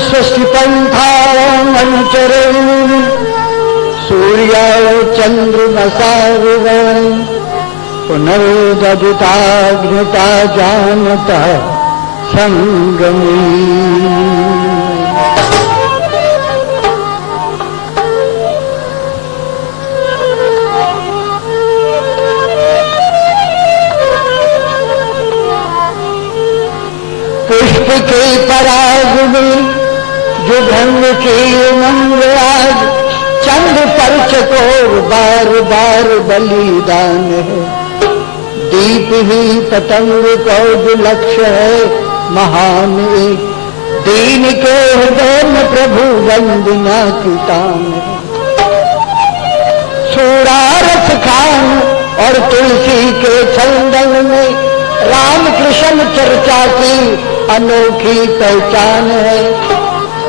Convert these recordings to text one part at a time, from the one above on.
स्वस्ति पंथानुचरे सूर्य चंद्रमसा पुनर्दजुताग्निता जानता संगमी। पुष्प के पराग में जो भंग के उमंग आज चंद पर चकोर बार बार बलिदान है। दीप ही पतंग को जो लक्ष्य है महान एक दीन के हृदय में प्रभु वंदना की तान है। सूरा रस खान और तुलसी के चंदन में राम कृष्ण चर्चा की अनोखी पहचान है।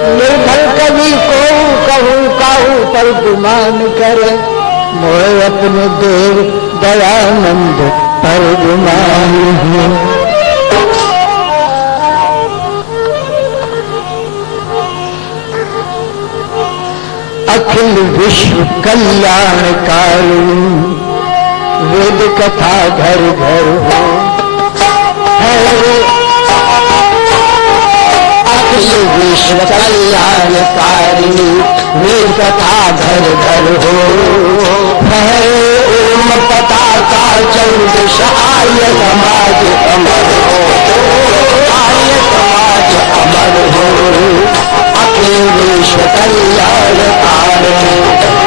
निर्भर कवि को कहूँ काहू पर गुमान करे मोहे अपने देव दयानंद पर गुमान है। अखिल विश्व कल्याणकारिणी वेद कथा घर घर हो है। अखिल विश्व कल्याणकारिणी वेद कथा घर घर हो है। ओम पताका चंद्र आर्य समाज अमर हो, आर्य समाज अमर हो। अखिल विश्व कल्याणकारिणी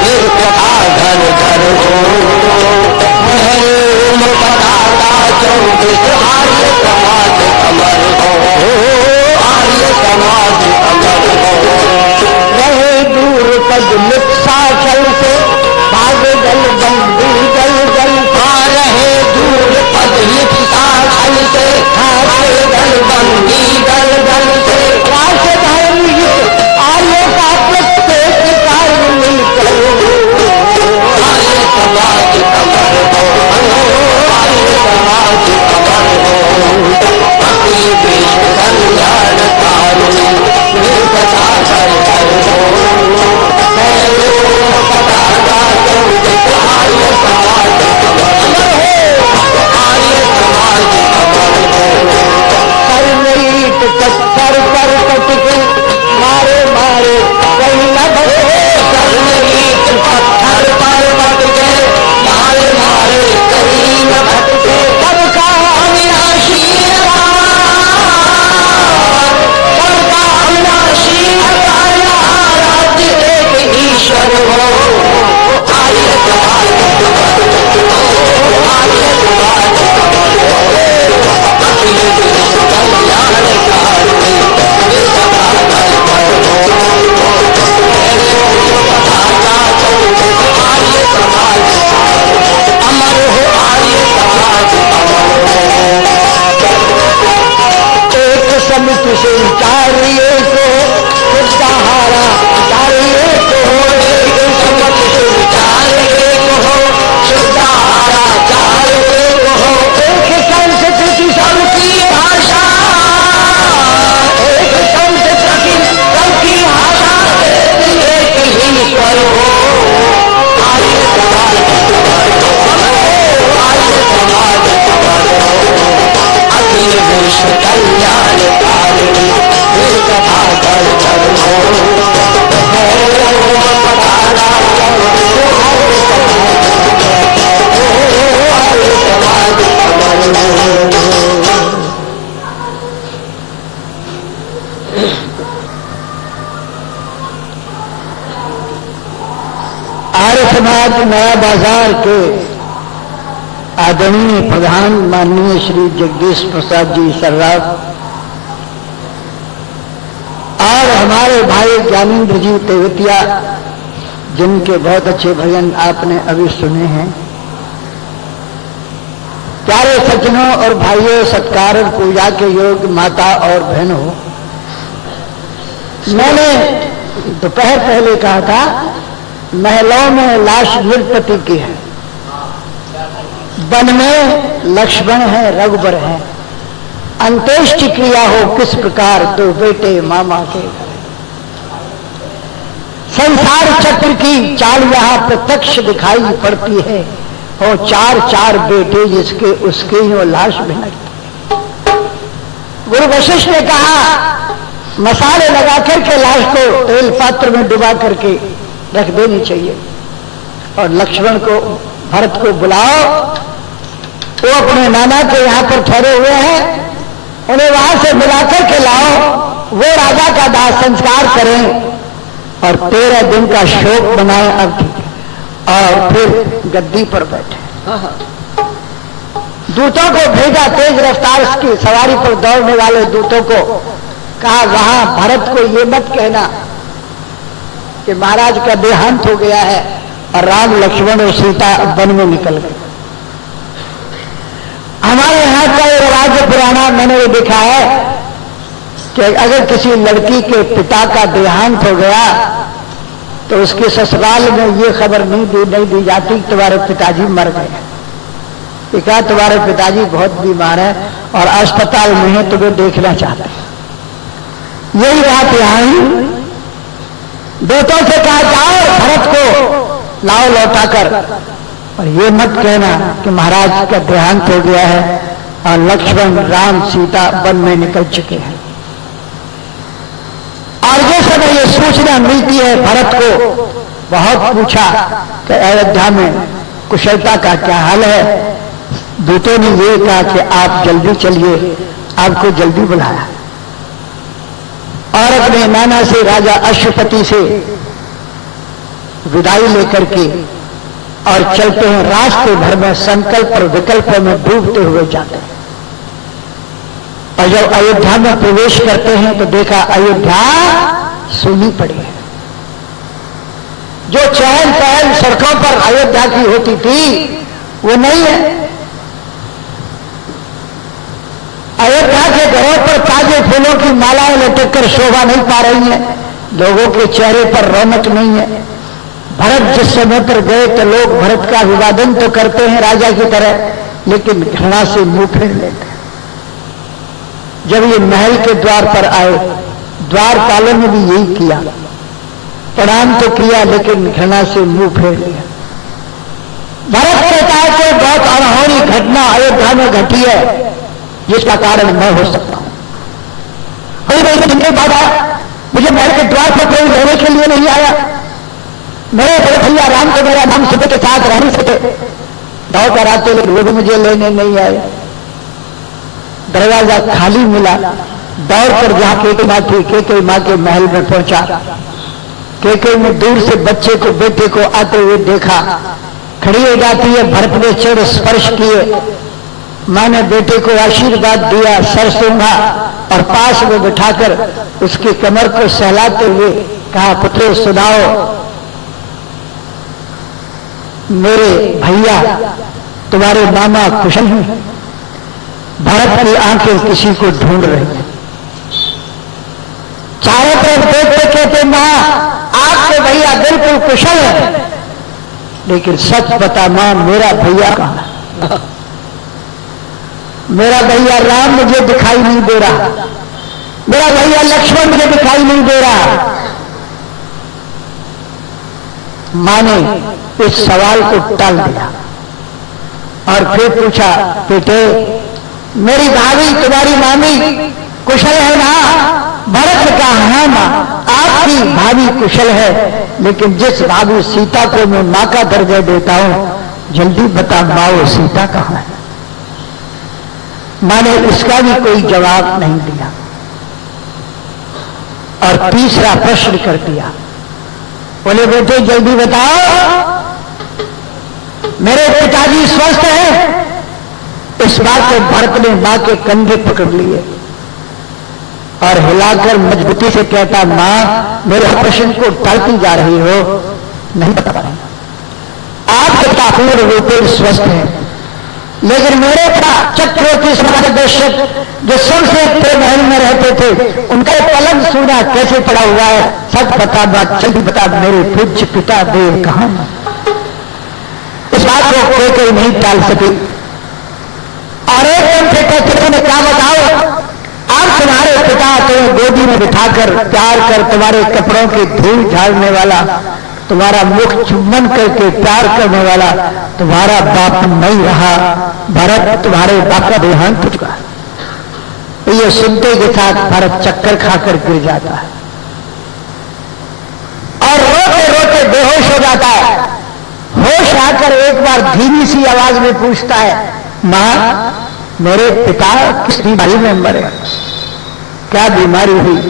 वेद कथा घर घर हो है। ओम पताका चंद्र आर्य समाज अमर हो, आर्य समाज अमर हो। रहे दूर पद लिप्साचल से भाग दल बंदी दल दल रहे दूर पद लिप्साचल से भाग दल बंदी दल दल से। राष्ट्रधर्म आर्य का प्रत्येक कार्य मिलकर आर्य समाज अमर हो, आर्य समाज अमर हो। अखिल विश्व कल्याणकारिणी वेद कथा घर घर हो है। ओम पताका चंद्र आर्य समाज अमर हो, आर्य समाज अमर हो। सरनीट पत्थर पर कटके मारे मारे कहीं न भरे। सरनीट पत्थर पर कटके मारे मारे कहीं न भटके। सबका अविनाशी सबका अविनाशी आराध्य एक ईश्वर हो। आर्य समाज आर्य समाज अमर हो। अखिल विश्व कल्याणकारिणी वेद कथा घर घर हो। पताका चंद्र आर्य समाज अमर हो, आर्य समाज अमर हो। एक समिति से चार्य को शुद्धाहारा चार्य को एक समिति से चार्य को शुद्धाहारा चार्य को। एक संस्कृति सबकी भाषा, एक संस्कृति सबकी भाषा, एक ही ईश्वर हो। आर्य समाज अमर हो, आर्य समाज अमर हो। अखिल विश्व कल्याणकारिणी वेद कथा घर घर हो है। ओम पताका चंद्र आर्य समाज हो, आर्य समाज अमर हो। आर्य समाज नया बाजार के आदरणीय प्रधान माननीय श्री जगदीश प्रसाद जी सर्राफ और हमारे भाई ज्ञानेंद्र जी तेवतिया, जिनके बहुत अच्छे भजन आपने अभी सुने हैं। प्यारे सज्जनों और भाइयों, सत्कार और पूजा के योग्य माता और बहनों, मैंने दोपहर पहले कहा था महलों में लाश वीरपति की है, वन में लक्ष्मण है रघुबर है, अंत्येष्टि क्रिया हो किस प्रकार दो बेटे मामा के। संसार चक्र की चाल यहां प्रत्यक्ष दिखाई पड़ती है। और चार चार बेटे जिसके उसके ही वो लाश भिनकती। गुरु वशिष्ठ ने कहा मसाले लगा करके लाश को तेल पात्र में डुबा करके रख देनी चाहिए और लक्ष्मण को भरत को बुलाओ, वो अपने नाना के यहाँ पर ठहरे हुए हैं, उन्हें वहां से मिलाकर के लाओ, वो राजा का दाह संस्कार करें और 13 दिन का शोक बनाए अब और फिर गद्दी पर बैठे। दूतों को भेजा, तेज रफ्तार की सवारी पर दौड़ने वाले दूतों को कहा वहां भरत को ये मत कहना कि महाराज का देहांत हो गया है और राम लक्ष्मण और सीता वन में निकल गए। हमारे यहाँ का एक राज्य पुराना मैंने ये देखा है कि अगर किसी लड़की के पिता का देहांत हो गया तो उसके ससुराल में ये खबर नहीं दी जाती तुम्हारे पिताजी मर गए। कहा तुम्हारे पिताजी बहुत बीमार है और अस्पताल में है, तुम्हें देखना चाहते हैं। यही बात यहाँ दूतों से कहा जाओ भरत को लाओ लौटा कर, और ये मत कहना कि महाराज का देहांत हो गया है और लक्ष्मण राम सीता वन में निकल चुके हैं। और जिस समय ये सूचना मिलती है भरत को बहुत पूछा कि अयोध्या में कुशलता का क्या हाल है। दूतों ने ये कहा कि आप जल्दी चलिए, आपको जल्दी बुलाया। और अपने नाना से राजा अश्वपति से विदाई लेकर के और चलते हैं, रास्ते भर में संकल्प और विकल्पों में डूबते हुए जाते हैं। और जब अयोध्या में प्रवेश करते हैं तो देखा अयोध्या सूनी पड़ी है। जो चहल पहल सड़कों पर अयोध्या की होती थी वो नहीं है। अयोध्या के घरों पर ताजे फूलों की मालाएं लटक कर शोभा नहीं पा रही है, लोगों के चेहरे पर रौनक नहीं है। भरत जिस समय पर गए तो लोग भरत का अभिवादन तो करते हैं राजा की तरह, लेकिन घृणा से मुंह फेर लेते हैं। जब ये महल के द्वार पर आए, द्वारपालों ने भी यही किया, प्रणाम तो किया लेकिन घृणा से मुंह फेर लिया। भरत कहता है कि बहुत अनहोनी घटना अयोध्या में घटी है जिसका कारण मैं हो सकता हूं। मुझे महल के द्वार पर कोई रहने के लिए नहीं आया। मेरे बड़े भैया राम को मेरा नाम सुबह के साथ रहने सके, दौड़ कर आते लोग वो भी मुझे लेने नहीं आए। दरवाजा खाली मिला, दौड़ कर जहां केकई माँ थी केकई माँ के महल में पहुंचा। केकई में दूर से बच्चे को बेटे को आते हुए देखा, खड़ी हो जाती है। भरत ने चरण स्पर्श किए, मां ने बेटे को आशीर्वाद दिया, सर सूंघा और पास में बिठाकर उसकी कमर को सहलाते हुए कहा पुत्र सुनाओ, मेरे भैया तुम्हारे मामा कुशल हैं। भरत की आंखें किसी को ढूंढ रही हैं। चारों तरफ देखते कहते मां आपके भैया बिल्कुल कुशल है, लेकिन सच बता मां मेरा भैया कहां है? मेरा भैया राम मुझे दिखाई नहीं दे रहा, मेरा भैया लक्ष्मण मुझे दिखाई नहीं दे रहा। मां ने इस सवाल को टाल दिया और फिर पूछा बेटे मेरी भाभी तुम्हारी मामी कुशल है ना? भरत ने कहा हाँ मां आपकी भाभी कुशल है, लेकिन जिस भाभी सीता को मैं मां का दर्जा देता हूं जल्दी बता मां वो सीता कहां है? मां ने इसका भी कोई जवाब नहीं दिया और तीसरा प्रश्न कर दिया, बोले बेटे जल्दी बताओ मेरे पिताजी स्वस्थ हैं? इस बात को भरत ने मां के कंधे पकड़ लिए और हिलाकर मजबूती से कहता मां मेरे प्रश्न को टालती जा रही हो, नहीं बता रही। आप पिता पूर्ण रूप से स्वस्थ हैं, लेकिन मेरे पिता चक्रवर्ती समादेशक जो सबसे अच्छे महल में रहते थे उनका पलंग सूना कैसे पड़ा हुआ है? सच बता बात जल्दी बता मेरे पूज्य पिता देव कहां? इस बात को कोई नहीं टाल सकी और एकदम से कहते क्या बताओ आप तुम्हारे पिता तो गोदी में बिठाकर प्यार कर तुम्हारे कपड़ों की धूल झाड़ने वाला, तुम्हारा मुख चुम्बन करके प्यार करने वाला तुम्हारा बाप नहीं रहा। भरत, तुम्हारे बाप का देहांत हो चुका। ये सुनते के साथ भरत चक्कर खाकर गिर जाता है और रोते रोते बेहोश हो जाता है। होश आकर एक बार धीमी सी आवाज में पूछता है, मां, मेरे पिता किस बीमारी में मरे? क्या बीमारी हुई?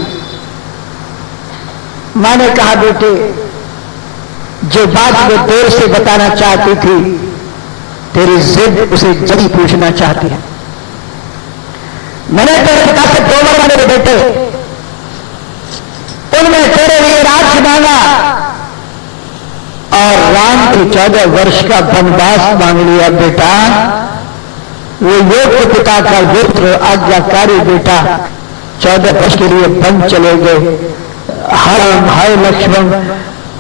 मां ने कहा, बेटे, जो बात वो देर से बताना चाहती थी, तेरी जिद उसे जल्दी पूछना चाहती है। मैंने तेरे पिता से 2 बार मेरे बेटे, उनमें तेरे लिए राज्य मांगा और राम के 14 वर्ष का वनवास मांग लिया। बेटा, वो योग्य पिता का पुत्र आज्ञाकारी बेटा 14 वर्ष के लिए वन चले गए। हाय लक्ष्मण,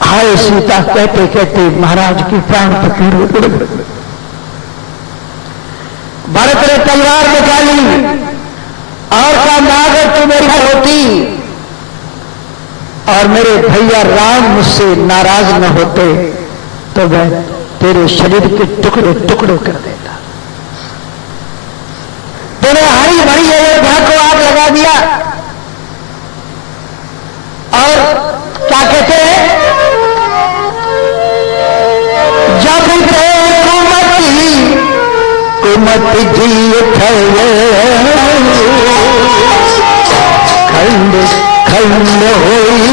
हाय सीता कहते कहते महाराज की प्राण पखेरु उड़ गए। भरत ने तलवार निकाली और कहा, अगर तू मेरी होती और मेरे भैया राम मुझसे नाराज न होते तो मैं तेरे शरीर के टुकड़े टुकड़े कर देता। तूने हरी भरी अयोध्या को आग लगा दिया और क्या कहते हैं, जब कुमति जी खंड खंड होई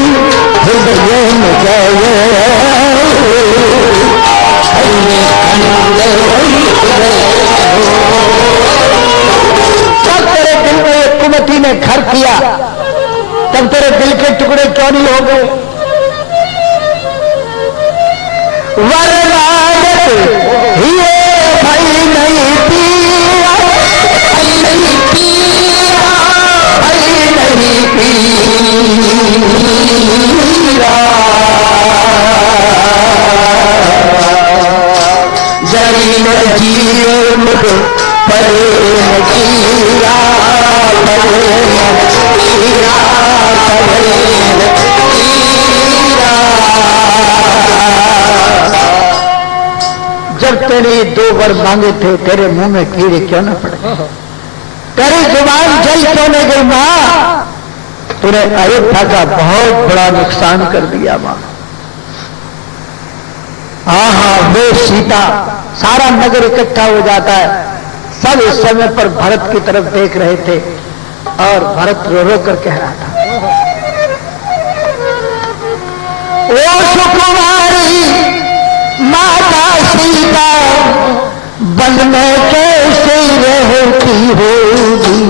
हृदय में गए, खंड खंड होई जब तेरे दिल में कुमति ने घर किया, तब तेरे दिल के टुकड़े क्यों नहीं हो गए? वरदान ये भाई नहीं पिया, भाई नहीं पिया, भाई नहीं पिया, जरी न जिए मुझ पर किया, जब तेरे 2 वर मांगे थे, तेरे मुंह में कीड़े क्यों न पड़े? तेरी जुबान जल क्यों नहीं गई? मां, तूने अयोध्या का बहुत बड़ा नुकसान कर दिया। मां, वे सीता, सारा नगर इकट्ठा हो जाता है। सब इस समय पर भरत की तरफ देख रहे थे और भरत रो रो कर कह रहा था, ओ सुकुमारी माता सीता, वन में कैसे रहती होगी,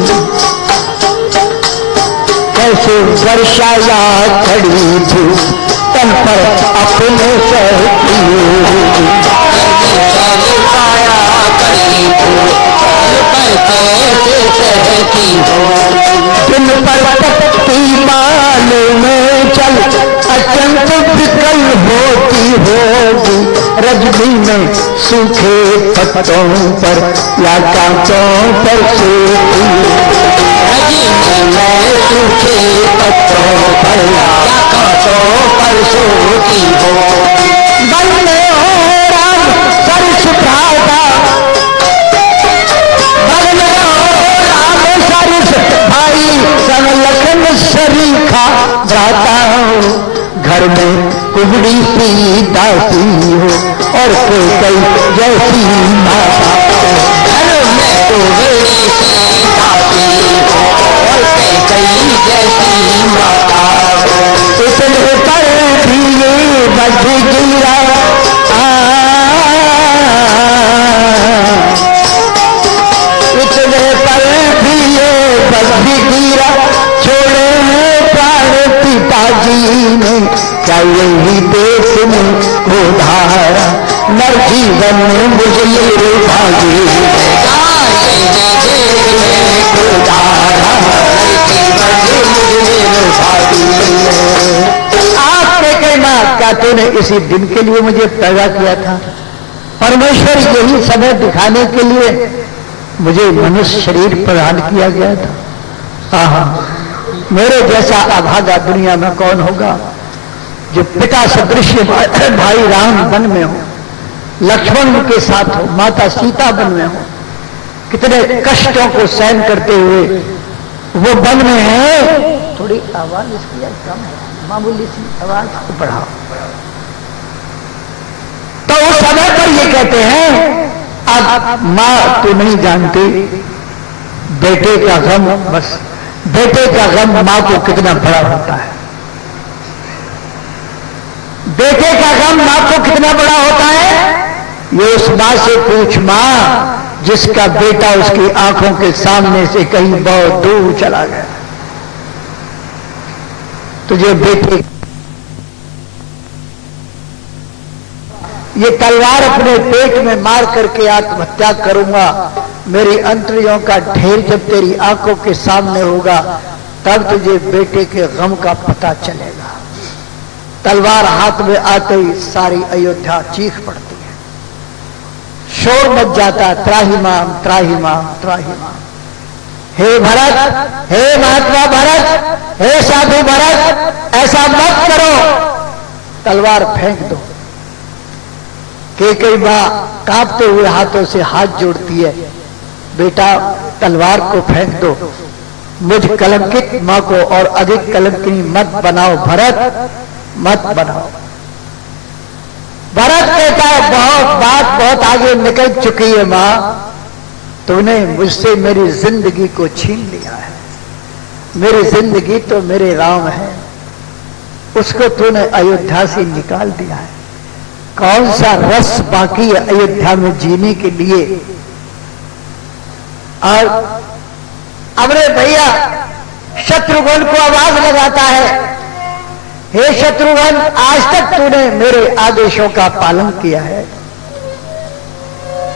कैसे वर्षा या खड़ी धूप तन पर अपने सहती होगी, दिन पर तपती बाल में चल अत्यंत विकल होती होगी, रजनी में सूखे पत्तों पर या कांटों पर सोती, रजनी में सूखे पत्तों पर या कांटों पर सोती होगी। वन में हो राम सरस भागा, वन में हो राम सरस भाई, सन लखन सरीखा भ्राता हो, घर में कुबड़ी सी दासी हो और कोई जैसी माता, घर में कुबड़ी सी दासी हो और कोई जैसी माता, इतने पर भी ये बच गिरा, इतने पर भी ये बच गिरा, छोड़े प्राण पिताजी ने, क्या यही देश में उधारा, नर जीवन मुझे भागी, आपने कहना, क्या तूने इसी दिन के लिए मुझे पैदा किया था? परमेश्वर यही समय दिखाने के लिए मुझे मनुष्य शरीर प्रदान किया गया था। मेरे जैसा अभागा दुनिया में कौन होगा जो पिता सदृश भाई राम वन में हो, लक्ष्मण के साथ हो, माता सीता वन में हो, कितने कष्टों को सहन करते हुए वो वन में है। थोड़ी आवाज इसकी कम है, मामूली सी आवाज को बढ़ाओ। तो उस समय पर ये कहते हैं अब मां तो नहीं जानती बेटे का गम, बस बेटे का गम मां को कितना बड़ा होता है, बेटे का गम मां को कितना बड़ा होता है। ये उस मां से पूछ, मां जिसका बेटा उसकी आंखों के सामने से कहीं बहुत दूर चला गया, तुझे बेटे ये तलवार अपने पेट में मार करके आत्महत्या करूंगा, मेरी अंतरियों का ढेर जब तेरी आंखों के सामने होगा तब तुझे बेटे के गम का पता चलेगा। तलवार हाथ में आते ही सारी अयोध्या चीख पड़ती है, शोर मच जाता, त्राहिमाम त्राहिमाम त्राहिमाम। हे भरत, हे महात्मा भरत, हे साधु भरत, ऐसा मत करो, तलवार फेंक दो। कई मां कांपते हुए हाथों से हाथ जोड़ती है, बेटा तलवार को फेंक दो, मुझ कलंकित मां को और अधिक कलंकिनी मत बनाओ भरत, मत बनाओ। भरत कहता है बहुत आगे निकल चुकी है मां, तूने मुझसे मेरी जिंदगी को छीन लिया है, मेरी जिंदगी तो मेरे राम है, उसको तूने अयोध्या से निकाल दिया है, कौन सा रस बाकी है अयोध्या में जीने के लिए। और अमरे भैया शत्रुघ्न को आवाज लगाता है, हे शत्रुघ्न, आज तक तूने मेरे आदेशों का पालन किया है,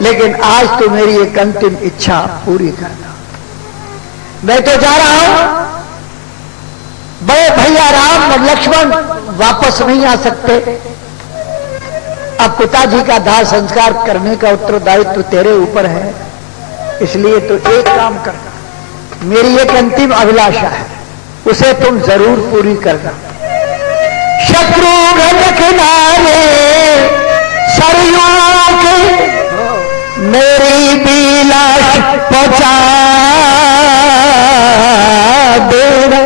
लेकिन आज तो मेरी एक अंतिम इच्छा पूरी करना। मैं तो जा रहा हूं, बड़े भैया राम और लक्ष्मण वापस नहीं आ सकते, अब पिताजी का दाह संस्कार करने का उत्तरदायित्व तेरे ऊपर है, इसलिए तो एक काम करना, मेरी एक अंतिम अभिलाषा है, उसे तुम जरूर पूरी करना। शत्रुघ्न किनारे सरयू के मेरी भी लाश पहुंचा देना,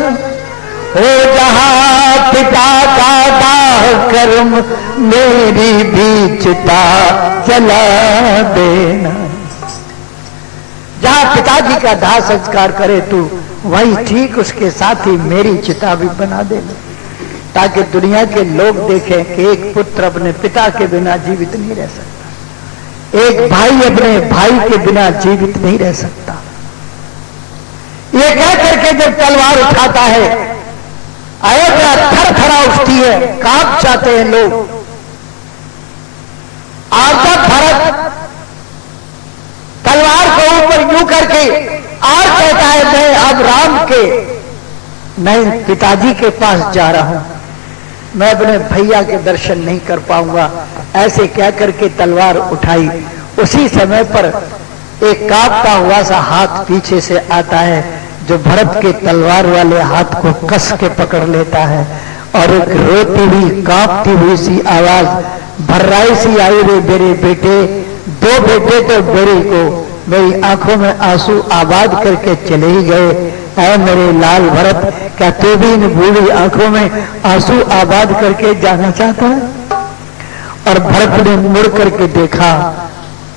हो जहां पिता का दाह कर्म मेरी भी चिता जला देना। जहां पिताजी का दाह संस्कार करे तू, वही ठीक उसके साथ ही मेरी चिता भी बना देना, ताकि दुनिया के लोग देखें कि एक पुत्र अपने पिता के बिना जीवित नहीं रह सकता, एक भाई अपने भाई के बिना जीवित नहीं रह सकता। ये कह करके जब तलवार उठाता है, अयोध्या थर थरा उठती है, कांप जाते हैं लोग। और जब भरत तलवार को ऊपर यूं करके और कहता है, मैं अब राम के मैं पिताजी के पास जा रहा हूं, मैं अपने भैया के दर्शन नहीं कर पाऊंगा, ऐसे क्या करके तलवार उठाई। उसी समय पर एक कांपता हुआ सा हाथ पीछे से आता है, जो भरत के तलवार वाले हाथ को कस के पकड़ लेता है, और एक रोती हुई कांपती हुई सी आवाज भर्राई सी आई, रे मेरे बेटे, दो बेटे तो मेरे को मेरी आंखों में आंसू आबाद करके चले ही गए, ऐ मेरे लाल भरत, क्या तू भी इन बूढ़ी आंखों में आंसू आबाद करके जाना चाहता है। और भरत ने मुड़ करके देखा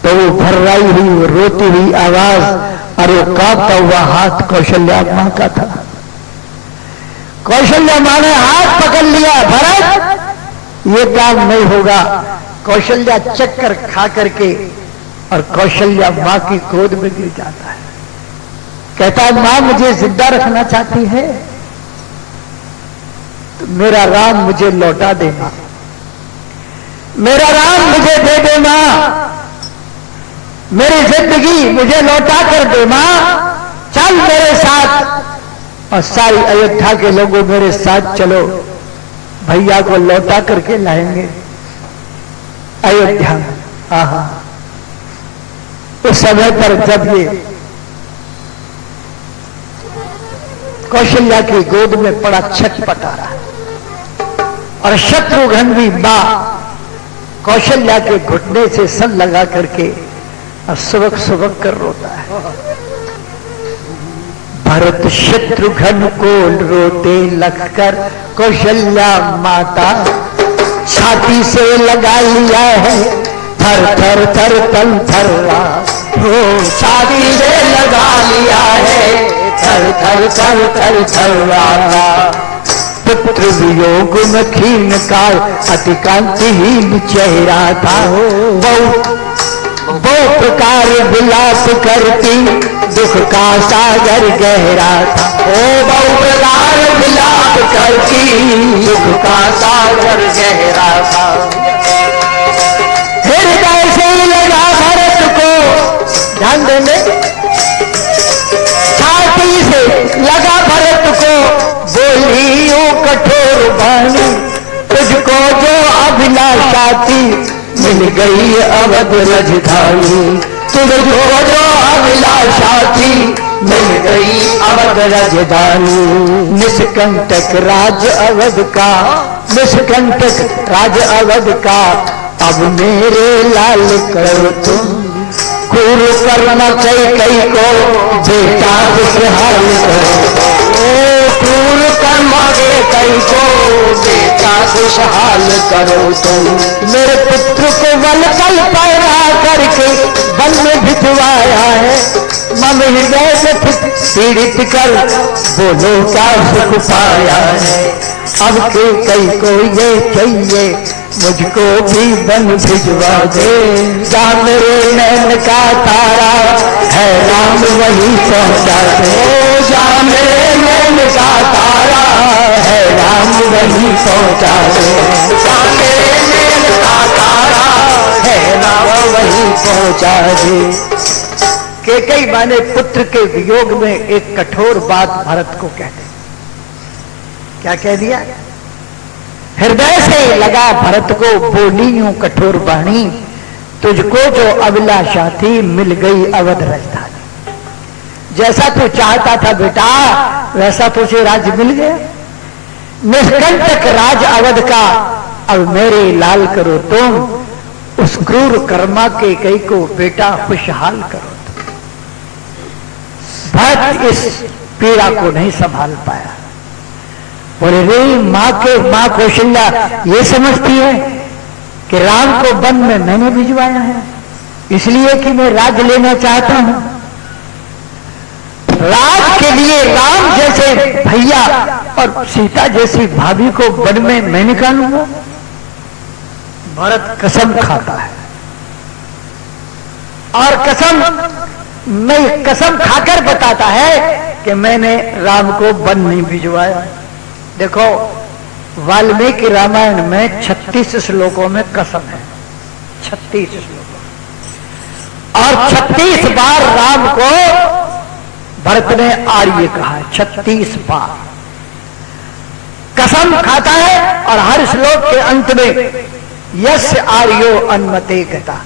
तो वो भर्राई हुई रोती हुई आवाज और वो कांपता हुआ हाथ कौशल्या मां का था। कौशल्या मां ने हाथ पकड़ लिया, भरत ये काम नहीं होगा। कौशल्या चक्कर खा करके और कौशल्या मां की गोद में गिर जाता है, कहता है, मां मुझे जिंदा रखना चाहती है तो मेरा राम मुझे लौटा देना, मेरा राम मुझे दे दे मां, मेरी जिंदगी मुझे लौटा कर दे मां, चल मेरे साथ। और सारी अयोध्या के लोगों मेरे साथ चलो, भैया को लौटा करके लाएंगे अयोध्या में। आहा, उस समय पर जब ये कौशल्या की गोद में पड़ा छटपटा रहा और शत्रुघ्न भी मां कौशल्या के घुटने से सन लगा करके और सुबक सुबक कर रोता है। भरत शत्रुघ्न को रोते लगकर कौशल्या माता छाती से लगा लिया है थर थर थर तन थर्रा, छाती से लगा लिया है थर थर थर थर थर्रा। पुत्र वियोग में खीन काल अति कांतिहीन चेहरा था, वो प्रकार विलाप करती दुख का सागर गहरा था। ओ बहु प्रकार विलाप करती दुख का सागर गहरा था। हृदय से लगा भरत को ध्यान देंगे, छाती से लगा भरत को बोली ओ कठोर वाणी, तुझको जो अभिलाषा थी मिल गई अवध राजधानी, तुझको जो अभिलाषा थी मिल गई अवध राजधानी। निष्कंटक राज अवध का, निष्कंटक राज अवध का अब मेरे लाल करो तुम, क्रूर कर्म कई को बेटा खुशहाल करो। क्रूर कर्म कई को बेटा खुशहाल करो तुम। मेरे पुत्र को वलकल पैदा करके वन में भिजवाया है, मम हृदय से पीड़ित कर बोलो क्या सुख पाया है। अब के कई को ये चाहिए मुझको भी बन भिजवा दे, जा मेरे नैन का तारा है राम वही पहुंचा दे। जा मेरे नैन का तारा है राम वही पहुंचा दे, जा मेरे नैन का तारा है राम वही पहुंचा दे। केकई माने पुत्र के वियोग में एक कठोर बात भरत को कहते, क्या कह दिया? हृदय से लगा भरत को बोली यूं कठोर वाणी, तुझको जो अभिलाषा थी मिल गई अवध राजधानी। जैसा तू चाहता था बेटा वैसा तुझे राज्य मिल गया। निष्कंटक राज अवध का अब मेरे लाल करो तुम, उस क्रूर कर्मा के कई को बेटा खुशहाल करो तुम। भरत इस पीड़ा को नहीं संभाल पाया। बोले रे माँ कौशल्या ये समझती है कि राम को वन में मैंने भिजवाया है इसलिए कि मैं राज लेना चाहता हूं। राज के लिए राम जैसे भैया और सीता जैसी भाभी को वन में मैं निकालूंगा। भरत कसम खाता है और कसम खाकर बताता है कि मैंने राम को वन नहीं भिजवाया। देखो वाल्मीकि रामायण में 36 श्लोकों में कसम है, 36 श्लोकों और 36 बार राम को भरत ने आर्य कहा है। 36 बार कसम खाता है और हर श्लोक के अंत में यस्य आर्यो अन्मते गता।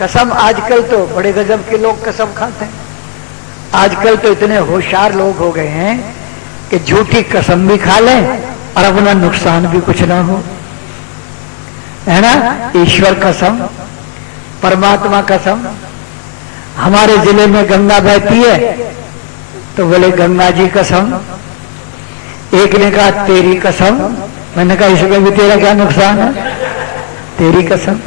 कसम आजकल तो बड़े गजब के लोग कसम खाते हैं। आजकल तो इतने होशियार लोग हो गए हैं कि झूठी कसम भी खा लें और अपना नुकसान भी कुछ ना हो, है ना। ईश्वर कसम, परमात्मा कसम। हमारे जिले में गंगा बहती है तो बोले गंगा जी कसम। एक ने कहा तेरी कसम, मैंने कहा इसमें भी तेरा क्या नुकसान है, तेरी कसम।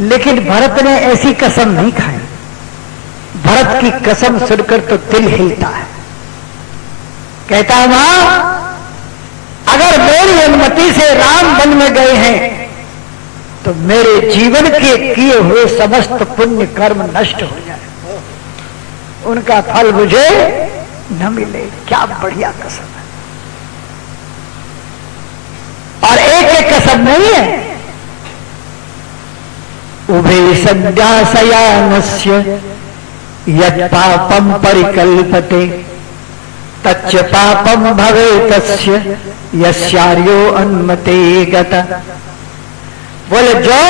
लेकिन भरत ने ऐसी कसम नहीं खाई। भरत की कसम सुनकर तो दिल हिलता है। कहता है मां अगर मेरी अनुमति से राम वन में गए हैं तो मेरे जीवन के किए हुए समस्त पुण्य कर्म नष्ट हो जाए, उनका फल मुझे न मिले। क्या बढ़िया कसम है। और एक एक कसम नहीं है। उभे संध्यासयानस्य यत् पापम परिकल्पते तच्च पापम भवे तस्य यस्यार्यो अन्मते गता। बोले जो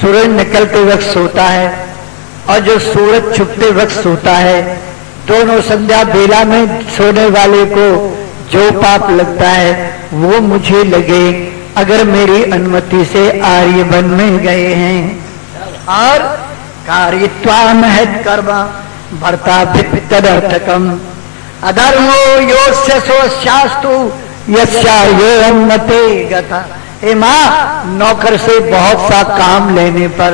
सूरज निकलते वक्त सोता है और जो सूरज छुपते वक्त सोता है, दोनों संध्या बेला में सोने वाले को जो पाप लगता है वो मुझे लगे अगर मेरी अनुमति से आर्य वन में गए हैं। और कार्यत्वा महत् कर्म भर्ता तदर्थकम अधर्मो योस्य सोस्यास्तु यस्यार्यो अन्नते गता। हे माँ, नौकर से बहुत सा काम लेने पर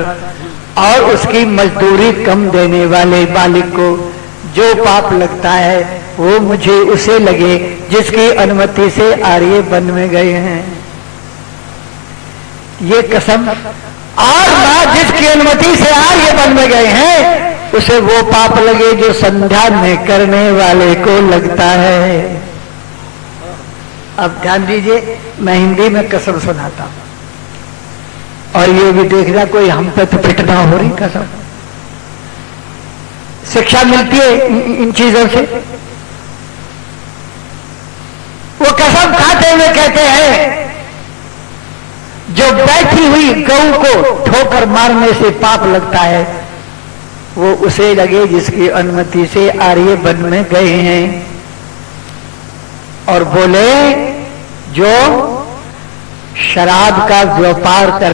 और उसकी मजदूरी कम देने वाले मालिक को जो पाप लगता है वो मुझे उसे लगे जिसकी अनुमति से आर्य वन में गए हैं। ये कसम। और माँ, जिसकी अनुमति से आर्य वन में गए हैं उसे वो पाप लगे जो संध्या में करने वाले को लगता है। अब ध्यान दीजिए, मैं हिंदी में कसम सुनाता हूं और ये भी देखना कोई हम पे तो फिट ना हो रही कसम। शिक्षा मिलती है इन चीजों से। वो कसम खाते हुए कहते हैं जो बैठी हुई गऊ को ठोकर मारने से पाप लगता है वो उसे लगे जिसकी अनुमति से आर्य वन में गए हैं। और बोले जो शराब का व्यापार कर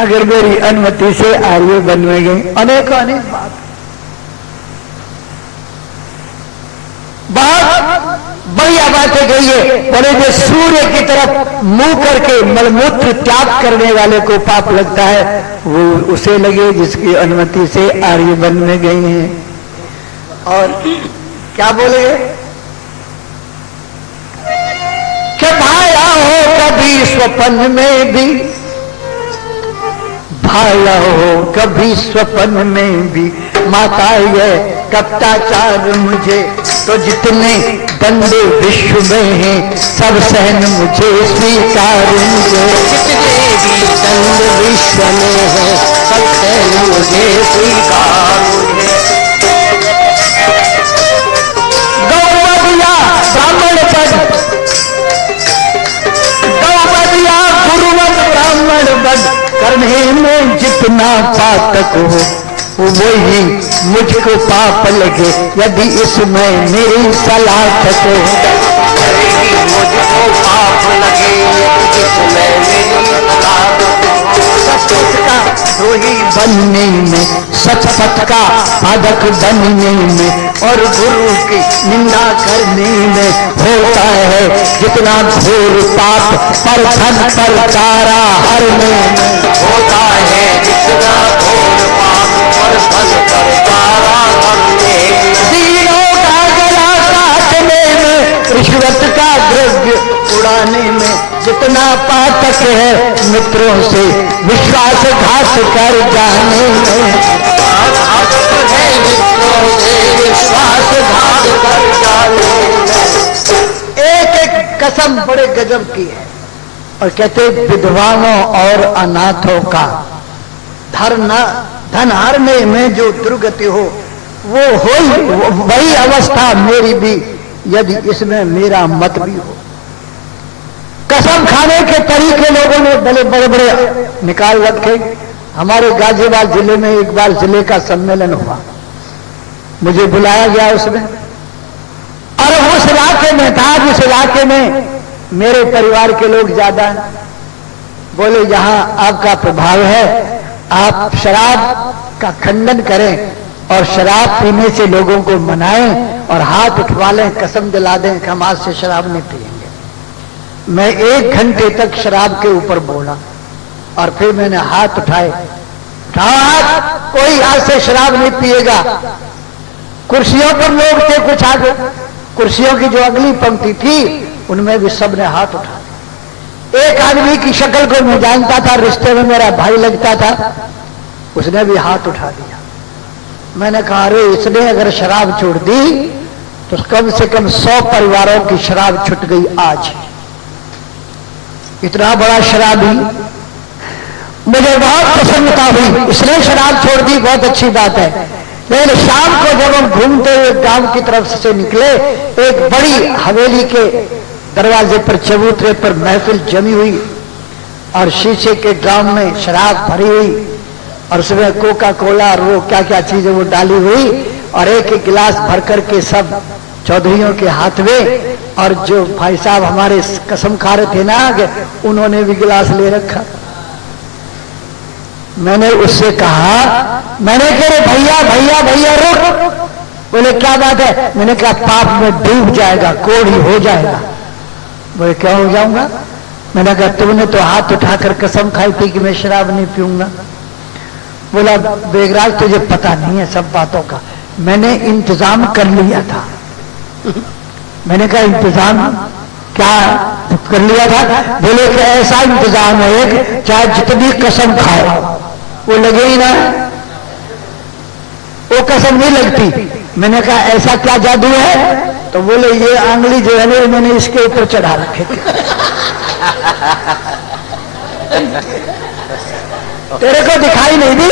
अगर मेरी अनुमति से आर्य वन में गए। अनेक बात, बहुत बढ़िया बातें कही है। बोले जो सूर्य की तरफ मुंह करके मलमूत्र त्याग करने वाले को पाप लगता है वो उसे लगे जिसकी अनुमति से आर्य वन में गए हैं। और क्या बोले कि भाया हो कभी स्वप्न में भी, भाया हो कभी स्वप्न में भी, माता ये कपटाचार मुझे तो जितने बंदे विश्व में हैं सब सहन मुझे स्वीकार मुझे, जितने भी दंड विश्व में हैं सब सहन मुझे स्वीकार मुझे। गौवधिया ब्राह्मण पद, गौवधिया गुरुवत ब्राह्मण पद करने में जितना पातक हो वही मुझको पाप लगे यदि इसमें मेरी सलाखत हो। मुझको पाप लगे यदि इसमें मेरी सलाखत हो। सचपथ का द्रोही बनने में, सचपथ का साधक बनने में और गुरु की निंदा करने में होता है जितना घोर पाप पर धन पर तारा हरने में होता है, जितना घोर पाप पर धन पर तारा हरने में, दीनों का गला काटने में, रिश्वत का द्रव्य उड़ाने में जितना पातक है मित्रों से विश्वासघात कर जाने में, विश्वासघात कर जाने में। एक एक कसम बड़े गजब की है। और कहते विधवाओं और अनाथों का धन हारने में जो दुर्गति हो वो वही अवस्था मेरी भी यदि इसमें मेरा मत भी हो। कसम खाने के तरीके लोगों ने बड़े बड़े निकाल रखे। हमारे गाजियाबाद जिले में एक बार जिले का सम्मेलन हुआ, मुझे बुलाया गया उसमें, और उस इलाके में था जिस इलाके में मेरे परिवार के लोग ज्यादा हैं। बोले यहाँ आपका प्रभाव है, आप शराब का खंडन करें और शराब पीने से लोगों को मनाएं और हाथ उठवा लें, कसम दिला दें कि हम आज से शराब नहीं पिएंगे। मैं 1 घंटे तक शराब के ऊपर बोला और फिर मैंने हाथ उठाए, हाथ, कोई आज से शराब नहीं पिएगा। कुर्सियों पर लोग थे कुछ आगे, कुर्सियों की जो अगली पंक्ति थी उनमें भी सबने हाथ उठा दिया। एक आदमी की शक्ल को मैं जानता था, रिश्ते में मेरा भाई लगता था, उसने भी हाथ उठा दिया। मैंने कहा अरे इसने अगर शराब छोड़ दी तो कम से कम 100 परिवारों की शराब छूट गई आज। इतना बड़ा शराबी, मुझे बहुत प्रसन्नता हुई, इसने शराब छोड़ दी, बहुत अच्छी बात है। लेकिन शाम को जब हम घूमते हुए गांव की तरफ से निकले, एक बड़ी हवेली के दरवाजे पर चबूतरे पर महफिल जमी हुई और शीशे के ड्राम में शराब भरी हुई और उसमें कोका कोला और वो क्या क्या चीजें वो डाली हुई और एक एक गिलास भर करके सब चौधरियों के हाथ में, और जो भाई साहब हमारे कसम खा रहे थे ना, उन्होंने भी गिलास ले रखा। मैंने उससे कहा, मैंने कहा भैया भैया भैया रुक। बोले क्या बात है? मैंने कहा पाप में डूब जाएगा, कोढ़ी हो जाएगा। बोले क्या हो जाऊंगा? मैंने कहा तुमने तो हाथ उठाकर कसम खाई थी कि मैं शराब नहीं पीऊंगा। बोला बेगराज तुझे पता नहीं है सब बातों का, मैंने इंतजाम कर लिया था। मैंने कहा इंतजाम क्या कर लिया था? बोले कि ऐसा इंतजाम है चाहे जितनी कसम खाओ वो लगे ही ना, वो कसम नहीं लगती। मैंने कहा ऐसा क्या जादू है? तो बोले ये आंगली जो है ना मैंने इसके ऊपर चढ़ा रखे थे। तेरे को दिखाई नहीं दी?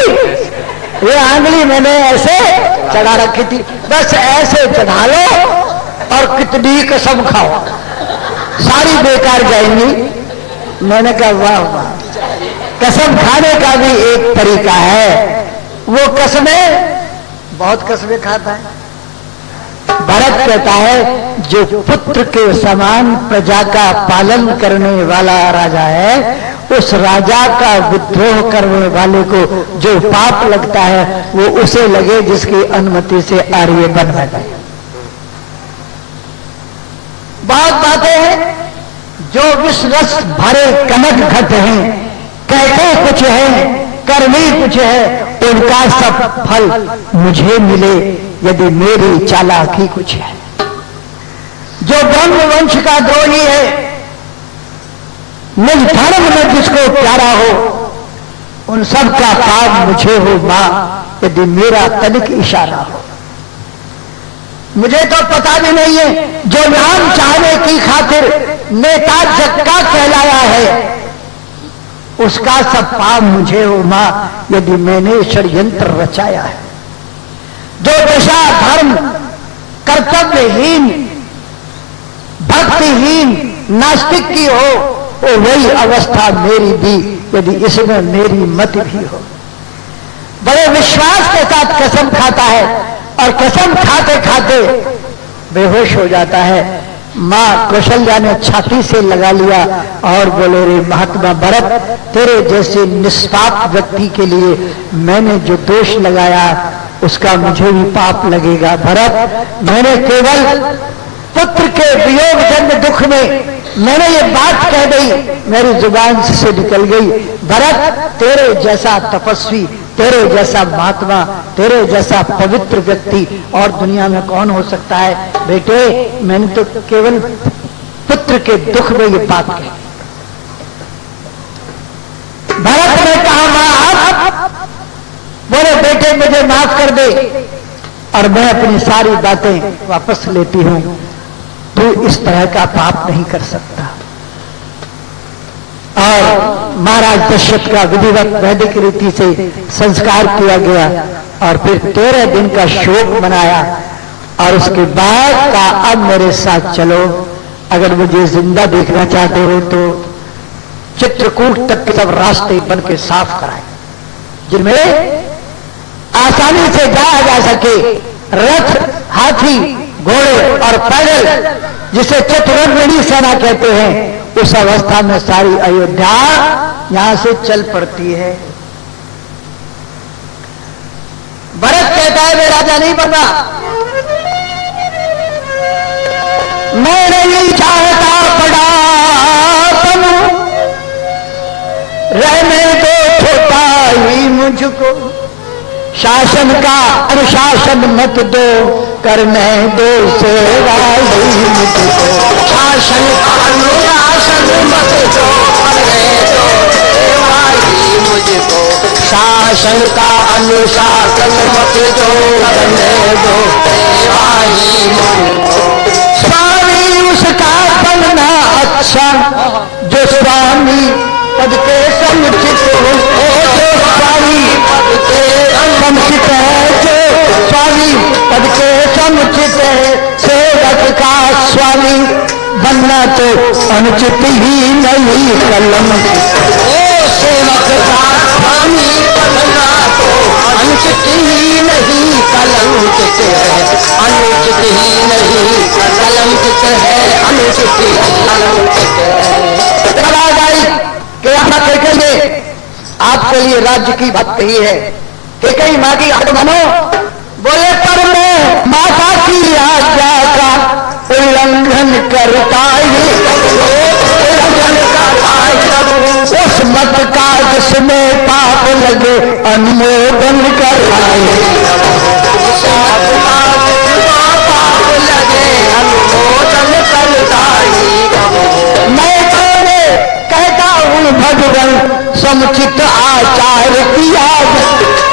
ये आंगली मैंने ऐसे चढ़ा रखी थी, बस ऐसे चढ़ा लो और कितनी कसम खाओ सारी बेकार जाएंगी। मैंने कहा वाह वाह, कसम खाने का भी एक तरीका है। वो कसमें बहुत कसमें खाता है। भरत कहता है जो पुत्र के समान प्रजा का पालन करने वाला राजा है, उस राजा का विद्रोह करने वाले को जो पाप लगता है वो उसे लगे जिसकी अनुमति से आर्य बन गए। बहुत बातें हैं जो विष रस भरे कनक घट हैं, कहते कुछ है करनी कुछ है, उनका सब फल मुझे मिले यदि मेरी चालाकी कुछ है। जो ब्रह्म वंश का द्रोही है, निज धर्म में जिसको प्यारा हो, उन सब का पाप मुझे हो मां यदि मेरा तनिक इशारा हो। मुझे तो पता भी नहीं है जो नाम चाहने की खातिर नेता जक्का कहलाया है, उसका सब पाप मुझे हो मां यदि मैंने षड्यंत्र रचाया है। जो दशा धर्म कर्तव्यहीन भक्तिहीन नास्तिक की हो, वो वही अवस्था मेरी भी यदि इसमें मेरी मत भी हो। बड़े विश्वास के साथ कसम खाता है और कसम खाते खाते बेहोश हो जाता है। मां कौशल्या ने छाती से लगा लिया और बोले रे महात्मा भरत, तेरे जैसे निष्पाप व्यक्ति के लिए मैंने जो दोष लगाया उसका मुझे भी पाप लगेगा। भरत, मैंने केवल पुत्र के वियोग जन्म दुख में मैंने ये बात कह दी, मेरी जुबान से निकल गई। भरत, तेरे जैसा तपस्वी, तेरे जैसा महात्मा, तेरे जैसा पवित्र व्यक्ति और दुनिया में कौन हो सकता है? बेटे, मैंने तो केवल पुत्र के दुख में ये बात कही। भरत ने कहा मां, बोले बेटे मुझे माफ कर दे और मैं अपनी सारी बातें वापस लेती हूं। तू इस तरह का पाप नहीं कर सकता। और महाराज दशरथ का विधिवत वैदिक रीति से संस्कार किया गया और फिर 13 दिन का शोक मनाया और उसके बाद का अब मेरे साथ चलो, अगर मुझे जिंदा देखना चाहते हो तो चित्रकूट तक के सब रास्ते बन के साफ कराए, जिनमें आसानी से जाया जा सके। रथ, हाथी, घोड़े और पैदल, जिसे चतुरंगिणी सेना कहते हैं, उस अवस्था में सारी अयोध्या यहां से चल पड़ती है। भरत कहता है मैं राजा नहीं बनना, मैं नहीं चाहता बड़ा बनूं, रहने दो छोटा ही मुझको, शासन का अनुशासन मत दो, करने दो सेवा ही मुझको, शासन का अनुशासन मत दो, करने दो सेवा ही मुझको, शासन का अनुशासन मत दो, करने दो सेवा ही मुझको। स्वामी उसका बनना अच्छा जो स्वामी पद के समुचित हो, जो स्वामी पद के समुचित है, जो समुचित है सेवक का स्वामी, बनना तो अनुचित ही नहीं कलंकित। ओ सेवक का स्वामी बनना तो अनुचित ही नहीं कलंकित है, अनुचित ही नहीं कलंकित है, अनुचित ही कलंकित है। कलागाई के यहाँ कहेंगे आपके लिए राज्य की बात कही है कि कई माँ की आज्ञा मानो। बोले पर मैं माता की आज्ञा का उल्लंघन करता ही उल्लंघन करता ही उस मत का जिसमें पाप लगे अनुमोदन करता ही पाप लगे अनुमोदन करता ही। मैं कहता हूँ भगवान समुचित आचार किया,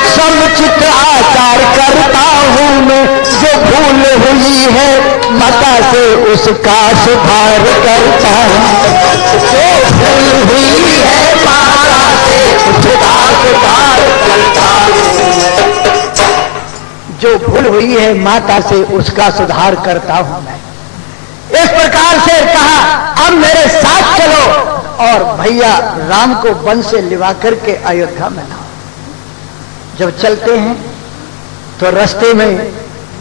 समुचित आचार करता हूँ मैं, जो भूल हुई है माता से उसका सुधार करता हूँ, जो भूल हुई है माता से उसका सुधार करता हूँ, जो भूल हुई है माता से उसका सुधार करता हूँ मैं। इस प्रकार से कहा अब मेरे साथ चलो और भैया राम को वन से लिवा करके अयोध्या में लाओ। जब चलते हैं तो रास्ते में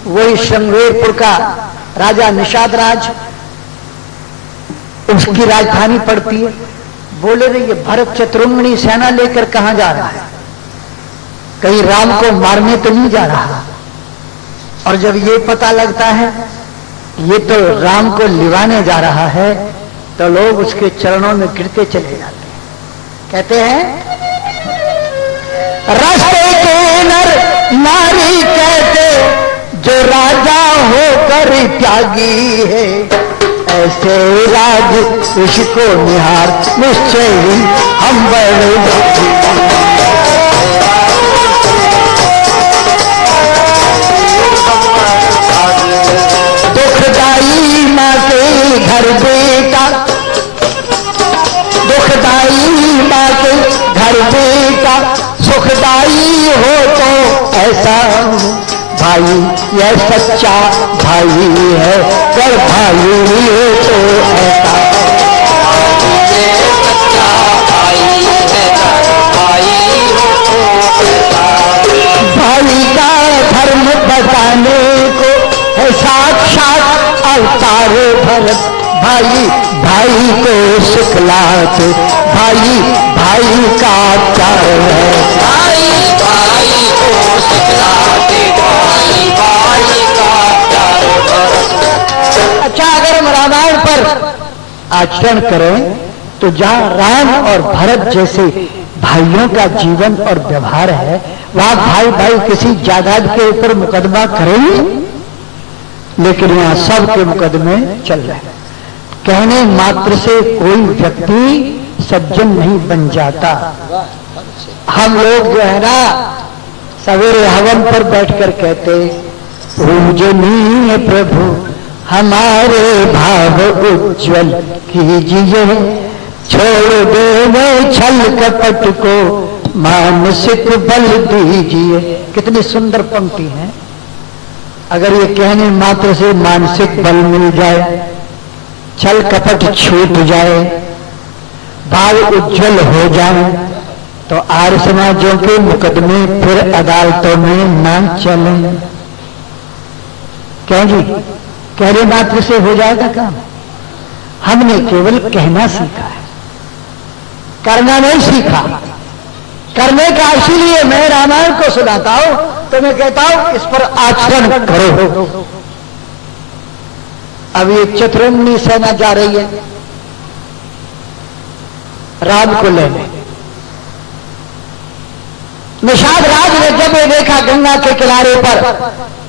वही श्रृंगेरपुर का राजा निषाद राज, उसकी राजधानी पड़ती है। बोले रहे ये भरत चतुर्मुनि सेना लेकर कहां जा रहा है, कहीं राम को मारने तो नहीं जा रहा। और जब ये पता लगता है ये तो राम को लिवाने जा रहा है तो लोग उसके चरणों में गिरते चले जाते हैं। कहते हैं रास्ते के नर नारी कहते जो राजा होकर त्यागी है, ऐसे राज इसको निहार निश्चय ही हम बड़े। दुखदाई माँ के घर बेटा, दुखदाई माँ के घर बेटा, सुखदाई हो तो ऐसा भाई, यह सच्चा भाई है, कर भाई हो तो ऐसा सच्चा भाई है, भाई हो तो ऐसा। भाई का धर्म बताने को है साक्षात अवतार भरत, भाई भाई को सिखलाते भाई भाई का प्यार है, भाई भाई को सिखलाते भाई भाई का प्यार है। अच्छा अगर हम रामायण पर आचरण करें तो जहां राम और भरत जैसे भाइयों का जीवन और व्यवहार है वहां भाई भाई किसी जायदाद के ऊपर मुकदमा करेंगे, लेकिन वहां सबके मुकदमे चल रहे हैं। कहने मात्र से कोई व्यक्ति सज्जन नहीं बन जाता। हम लोग जो है ना सवेरे हवन पर बैठकर कहते पूजनीय प्रभु हमारे भाव उज्जवल कीजिए, छोड़ दो छल कपट को मानसिक बल दीजिए। कितनी सुंदर पंक्ति है। अगर ये कहने मात्र से मानसिक बल मिल जाए, छल कपट छूट जाए, भाव उज्जवल हो जाए तो आर्य समाजों के मुकदमे फिर अदालतों में न चलें। क्या जी कहने मात्र से हो जाएगा काम? हमने केवल कहना सीखा है, करना नहीं सीखा। करने का इसीलिए मैं रामायण को सुनाता हूं तो मैं कहता हूं इस पर आचरण करो। अब ये चतुर्मुनि सेना जा रही है राम को लेने। निषाद राज ने जब ये देखा गंगा के किनारे पर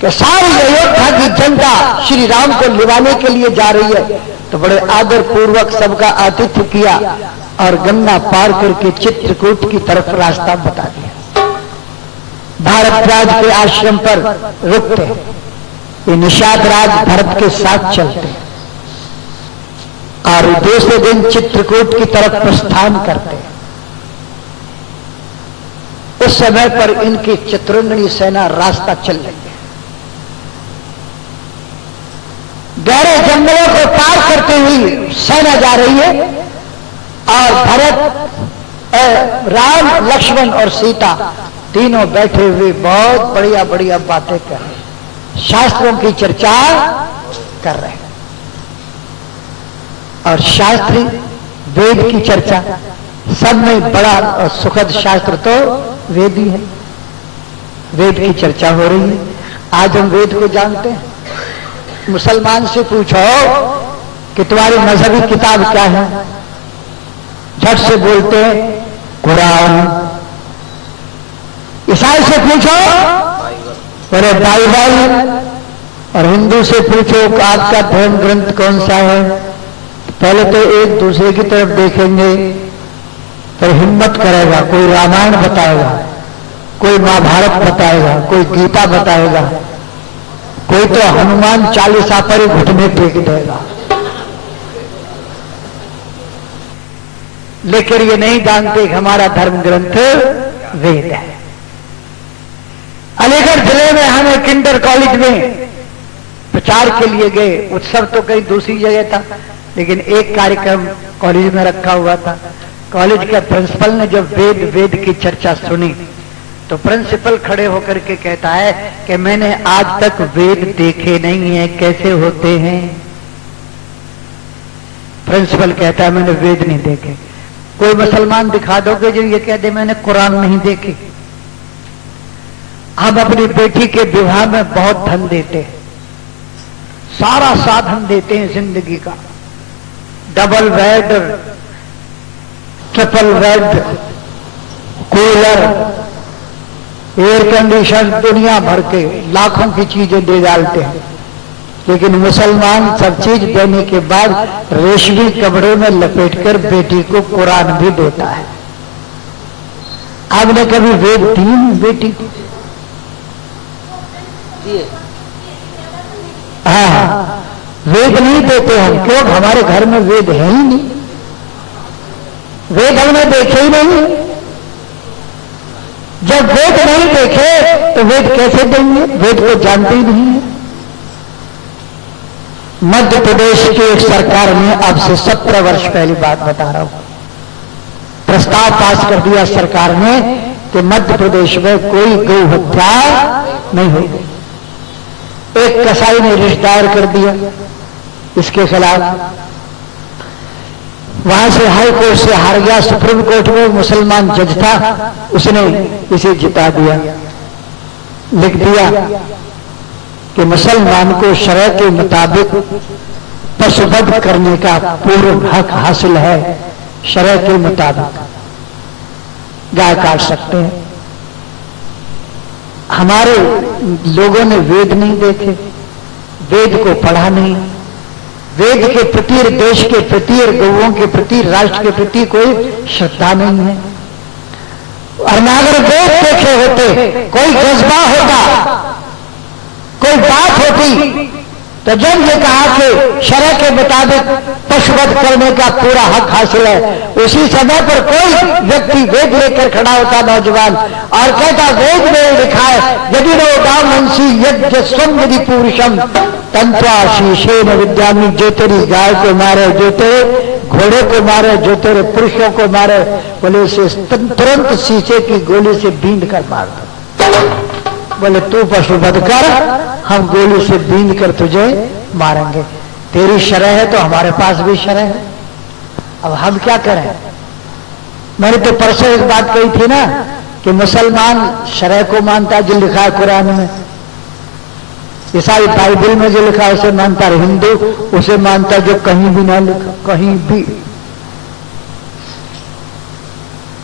कि सारी अयोध्या की जनता श्री राम को लिवाने के लिए जा रही है तो बड़े आदर पूर्वक सबका आतिथ्य किया और गंगा पार करके चित्रकूट की तरफ रास्ता बता दिया। भारद्वाज के आश्रम पर रुकते, ये निषाद राज भरत के साथ चलते और दूसरे दिन चित्रकूट की तरफ प्रस्थान करते। उस समय पर इनकी चतुर्मुनि सेना रास्ता चल रही है। गहरे जंगलों को पार करते हुई सेना जा रही है और भरत, राम, लक्ष्मण और सीता तीनों बैठे हुए बहुत बढ़िया बढ़िया बातें कर रहे हैं, शास्त्रों की चर्चा कर रहे हैं। और शास्त्री वेद की चर्चा, सब में बड़ा और सुखद शास्त्र तो वेद ही है। वेद की चर्चा हो रही है। आज हम वेद को जानते हैं। मुसलमान से पूछो कि तुम्हारी मजहबी किताब क्या है, झट से बोलते हैं कुरान। ईसाई से पूछो बोले बाइबल, और हिंदू से पूछो कि आपका धर्म ग्रंथ कौन सा है। पहले तो एक दूसरे की तरफ देखेंगे, पर हिम्मत करेगा, कोई रामायण बताएगा, कोई महाभारत बताएगा, कोई गीता बताएगा, कोई तो हनुमान चालीसा पर ही घुटने टेक देगा। लेकिन ये नहीं जानते कि हमारा धर्म ग्रंथ वेद है। अलीगढ़ जिले में हम एक इंटर कॉलेज में प्रचार के लिए गए। उत्सव तो कहीं दूसरी जगह था, लेकिन एक कार्यक्रम कॉलेज में रखा हुआ था। कॉलेज के प्रिंसिपल ने जब वेद की चर्चा सुनी तो प्रिंसिपल खड़े होकर के कहता है कि मैंने आज तक वेद देखे नहीं है, कैसे होते हैं। प्रिंसिपल कहता है मैंने वेद नहीं देखे। कोई मुसलमान दिखा दोगे जो ये कह दे मैंने कुरान नहीं देखी। हम अपनी बेटी के विवाह में बहुत धन देते हैं, सारा साधन देते हैं जिंदगी का, double bed, triple bed, cooler, air condition, दुनिया भर के लाखों की चीजें दे डालते हैं। लेकिन मुसलमान सब चीज देने के बाद रेशमी कपड़े में लपेटकर बेटी को कुरान भी देता है। आपने कभी वेद दी बेटी को? हाँ, वेद नहीं देते हम। क्यों? हमारे घर में वेद है ही नहीं, वेद हमने देखे ही नहीं। जब वेद नहीं देखे तो वेद कैसे देंगे? वेद को जानते ही नहीं है। मध्य प्रदेश की एक सरकार ने, अब से 17 वर्ष पहली बात बता रहा हूं, प्रस्ताव पास कर दिया सरकार ने कि मध्य प्रदेश में कोई गौ हत्या नहीं होगी। एक कसाई ने रिट दायर कर दिया इसके खिलाफ। वहां से हाई कोर्ट से हार गया, सुप्रीम कोर्ट में मुसलमान जज था, उसने इसे जिता दिया। लिख दिया कि मुसलमान को शरअ के मुताबिक पशुवध करने का पूर्ण हक हासिल है। शरअ के मुताबिक गाय काट सकते हैं। हमारे लोगों ने वेद नहीं देखे, वेद को पढ़ा नहीं, वेद के प्रति, देश के प्रति, गौओं के प्रति, राष्ट्र के प्रति कोई श्रद्धा नहीं है। और ना अगर वेद देखे होते, कोई जज्बा होता, कोई बात होती, तो जब ये कहा कि शरअ के मुताबिक पशुवध करने का पूरा हक हासिल है, उसी समय पर कोई व्यक्ति वेद लेकर खड़ा होता नौजवान और कहता वेद में लिखा है यदि नो दामंसी यज्ञ स्वम यदि पुरुषम तंत्वा शीशेन विद्यामी, जो तेरी गाय को मारे, जो तेरे घोड़े को मारे, जो तेरे पुरुषों को मारे, बोले उसे तुरंत शीशे की गोली से बींद कर मार दो। बोले तू पशुवध कर, हम गोली से बींद कर तुझे मारेंगे। तेरी शरअ है तो हमारे पास भी शरअ है, अब हम क्या करें? मैंने तो परसों एक बात कही थी ना कि मुसलमान शरअ को मानता है जो लिखा है कुरान में, ईसाई बाइबल में जो लिखा है उसे मानता है, हिंदू उसे मानता है जो कहीं भी ना लिखा, कहीं भी।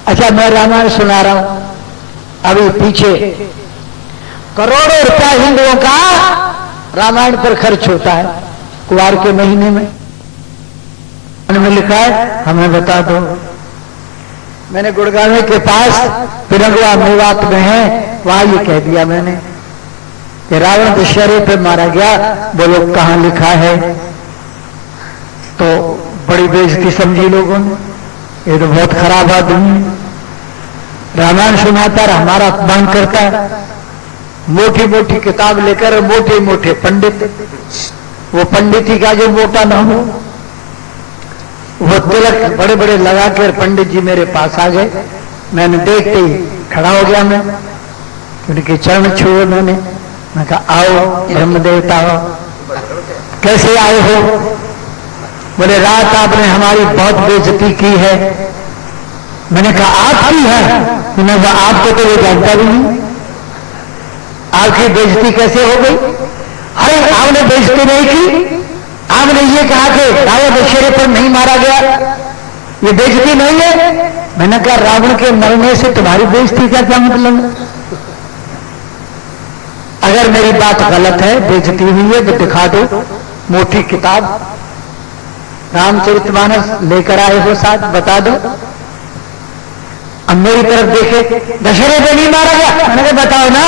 अच्छा, मैं रामायण सुना रहा हूं, अभी पीछे करोड़ों रुपया हिंदुओं का रामायण पर खर्च होता है कुवार के महीने में लिखा है, हमें बता दो। मैंने गुड़गांव के पास पिरंगवा मेवात में है, वहां ये कह दिया मैंने कि रावण दशहरे पे मारा गया। बोलो कहां लिखा है? तो बड़ी बेइज्जती समझी लोगों ने, ये तो बहुत खराब आदमी है, रामायण सुनाता है, हमारा अपमान करता है। मोटी मोटी किताब लेकर मोटे मोटे पंडित वो पंडित का जो मोटा ना हो, वो तिलक बड़े बड़े लगा कर पंडित जी मेरे पास आ गए। मैंने देखते ही खड़ा हो गया, मैं उनके चरण छुए। मैं कहा आओ ब्रह्म देवता हो, कैसे आए हो? बोले रात आपने हमारी बहुत बेइज्जती की है। मैंने कहा आपकी है? मैंने कहा आपको तो ये जानता भी नहीं, आपकी बेइज्जती कैसे हो गई? अरे आपने बेइज्जती नहीं की, आपने ये कहा कि रावण दशहरे पर नहीं मारा गया, ये बेइज्जती नहीं है। मैंने कहा रावण के मरने से तुम्हारी बेइज्जती का क्या मतलब? अगर मेरी बात गलत है, बेइज्जती हुई है तो दिखा दो मोटी किताब, रामचरितमानस लेकर आए हो साथ, बता दो। अब मेरी तरफ देखे, दशहरे पे नहीं मारा गया। मैंने कहा बताओ ना,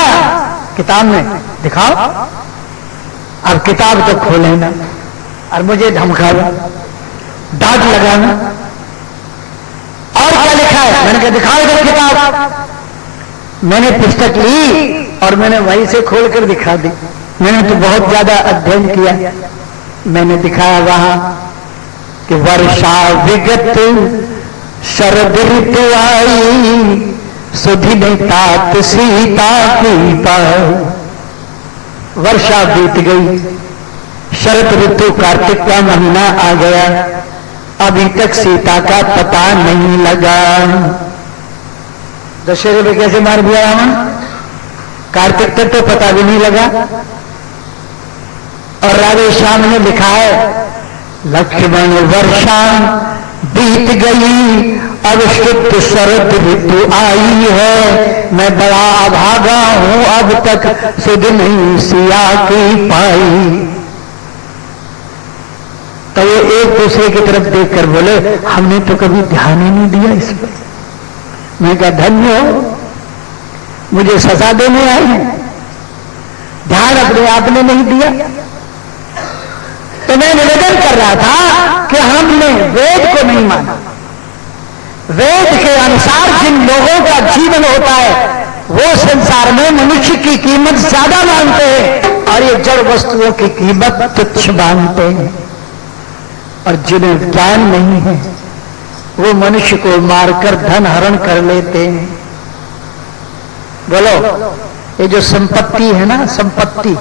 किताब में दिखाओ। अब किताब तो खोले ना और मुझे धमकावा, डांट लगाना, और क्या लिखा है? मैंने कहा दिखाओ इधर किताब। मैंने पुस्तक ली और मैंने वहीं से खोलकर दिखा दी। मैंने तो बहुत ज्यादा अध्ययन किया। मैंने दिखाया वहां कि वर्षा विगत शरद ऋतु आई, सुधि ने तात सीता की पाई। वर्षा बीत गई, शरद ऋतु कार्तिक का महीना आ गया, अभी तक सीता का पता नहीं लगा। दशहरे में कैसे मार दिया रावण? कार्तिक तक तो पता भी नहीं लगा। और राधे श्याम ने लिखा है लक्ष्मण वर्षा बीत गई, अब शुद्ध शरद ऋतु आई है, मैं बड़ा अभागा हूं, अब तक सुध नहीं सिया की पाई। तो वो एक दूसरे की तरफ देखकर बोले हमने तो कभी ध्यान ही नहीं दिया इस पर। मैं कहा धन्य हो, मुझे सजा देने आई है, ध्यान अपने आपने नहीं दिया। तो मैं निवेदन कर रहा था कि हमने वेद को नहीं माना। वेद के अनुसार जिन लोगों का जीवन होता है वो संसार में मनुष्य की कीमत ज्यादा मानते हैं और ये जड़ वस्तुओं की कीमत तुच्छ मानते हैं। और जिन्हें ज्ञान नहीं है वो मनुष्य को मारकर धन हरण कर लेते हैं। बोलो, ये जो संपत्ति है ना, संपत्ति,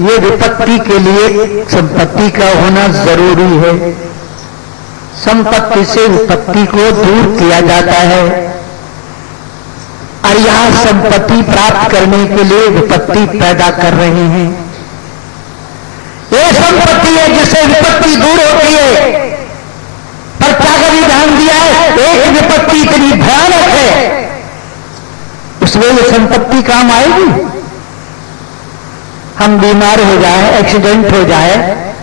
ये विपत्ति के लिए संपत्ति का होना जरूरी है। संपत्ति से विपत्ति को दूर किया जाता है और यहां संपत्ति प्राप्त करने के लिए विपत्ति पैदा कर रहे हैं। ये संपत्ति है जिससे विपत्ति दूर होती है, पर क्या कभी ध्यान दिया है? एक विपत्ति इतनी भयानक है, उसमें ये संपत्ति काम आएगी। हम बीमार हो जाए, एक्सीडेंट हो जाए,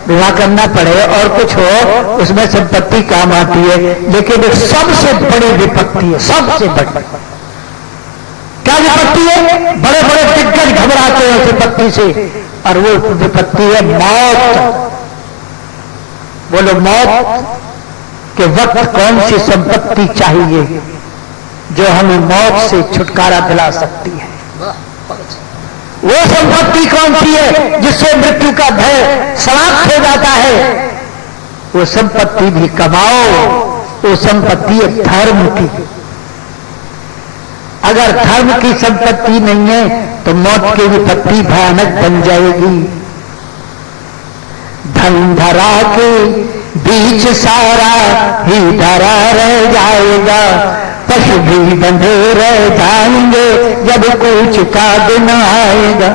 विवाह करना पड़े और कुछ हो, उसमें संपत्ति काम आती है, लेकिन एक सबसे बड़ी विपत्ति है, सबसे बड़ी। क्या विपत्ति है? बड़े बड़े दिग्गज घबराते हैं विपत्ति से, और वो विपत्ति है मौत। बोलो, मौत के वक्त कौन सी संपत्ति चाहिए जो हमें मौत से छुटकारा दिला सकती है? वो संपत्ति कौन सी है जिससे मृत्यु का भय समाप्त हो जाता है? वो संपत्ति भी कमाओ, वो संपत्ति है धर्म की। अगर धर्म की संपत्ति नहीं है तो मौत की विपत्ति भयानक बन जाएगी। धन धरा के बीच सारा ही धरा रह जाएगा, पशु भी बंधे रह जाएंगे जब कुछ का दिन आएगा।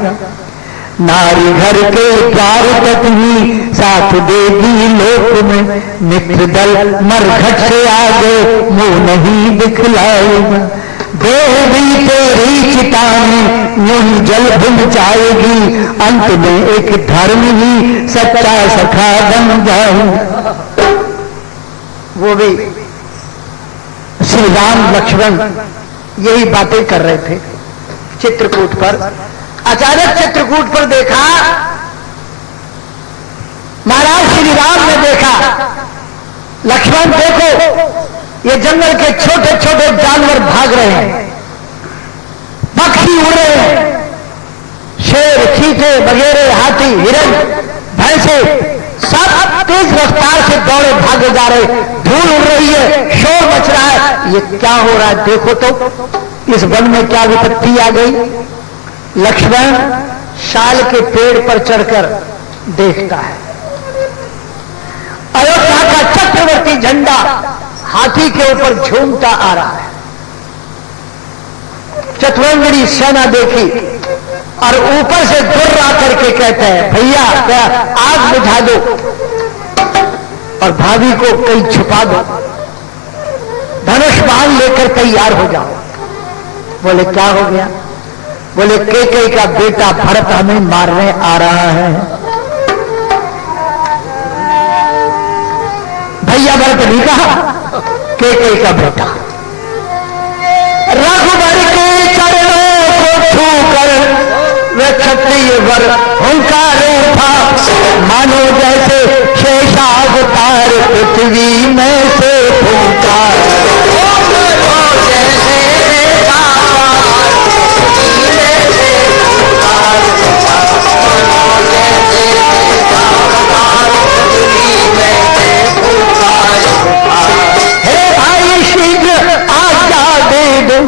नारी घर के द्वार तक ही साथ देगी लोक में, मित्र दल मरघट से आगे मुंह नहीं दिखलाएगा। देवी तेरी चिता में यूं जल भुन जाएगी, अंत में एक धर्म ही सच्चा सखा बन जाएगा। वो भी श्री राम लक्ष्मण यही बातें कर रहे थे चित्रकूट पर। अचानक चित्रकूट पर देखा, महाराज श्री राम ने देखा, लक्ष्मण देखो ये जंगल के छोटे छोटे जानवर भाग रहे हैं, पक्षी उड़ रहे हैं, शेर, चीते वगैरह, हाथी, हिरण भैंसे सब तेज रफ्तार से दौड़े भागे जा रहे, धूल उड़ रही है, शोर मच रहा है। ये क्या हो रहा है देखो तो, इस वन में क्या विपत्ति आ गई। लक्ष्मण साल के पेड़ पर चढ़कर देखता है, अयोध्या का चक्रवर्ती झंडा हाथी के ऊपर झूमता आ रहा है। चतुरंगनी सेना देखी और ऊपर से गुर्रा करके कहते हैं, भैया क्या आग बुझा दो और भाभी को कहीं छुपा दो, धनुष बाण लेकर तैयार हो जाओ। बोले क्या हो गया? बोले कैकेयी का बेटा भरत हमें मारने आ रहा है। भैया भरत नहीं कहा, कैकेयी का बेटा। रघुबर के चरणों को छूकर वे क्षत्रिय वर हुंकारे था, मानो जैसे शेषावतार पृथ्वी में से फूंकार। हे भाई शीघ्र आज्ञा दे दो,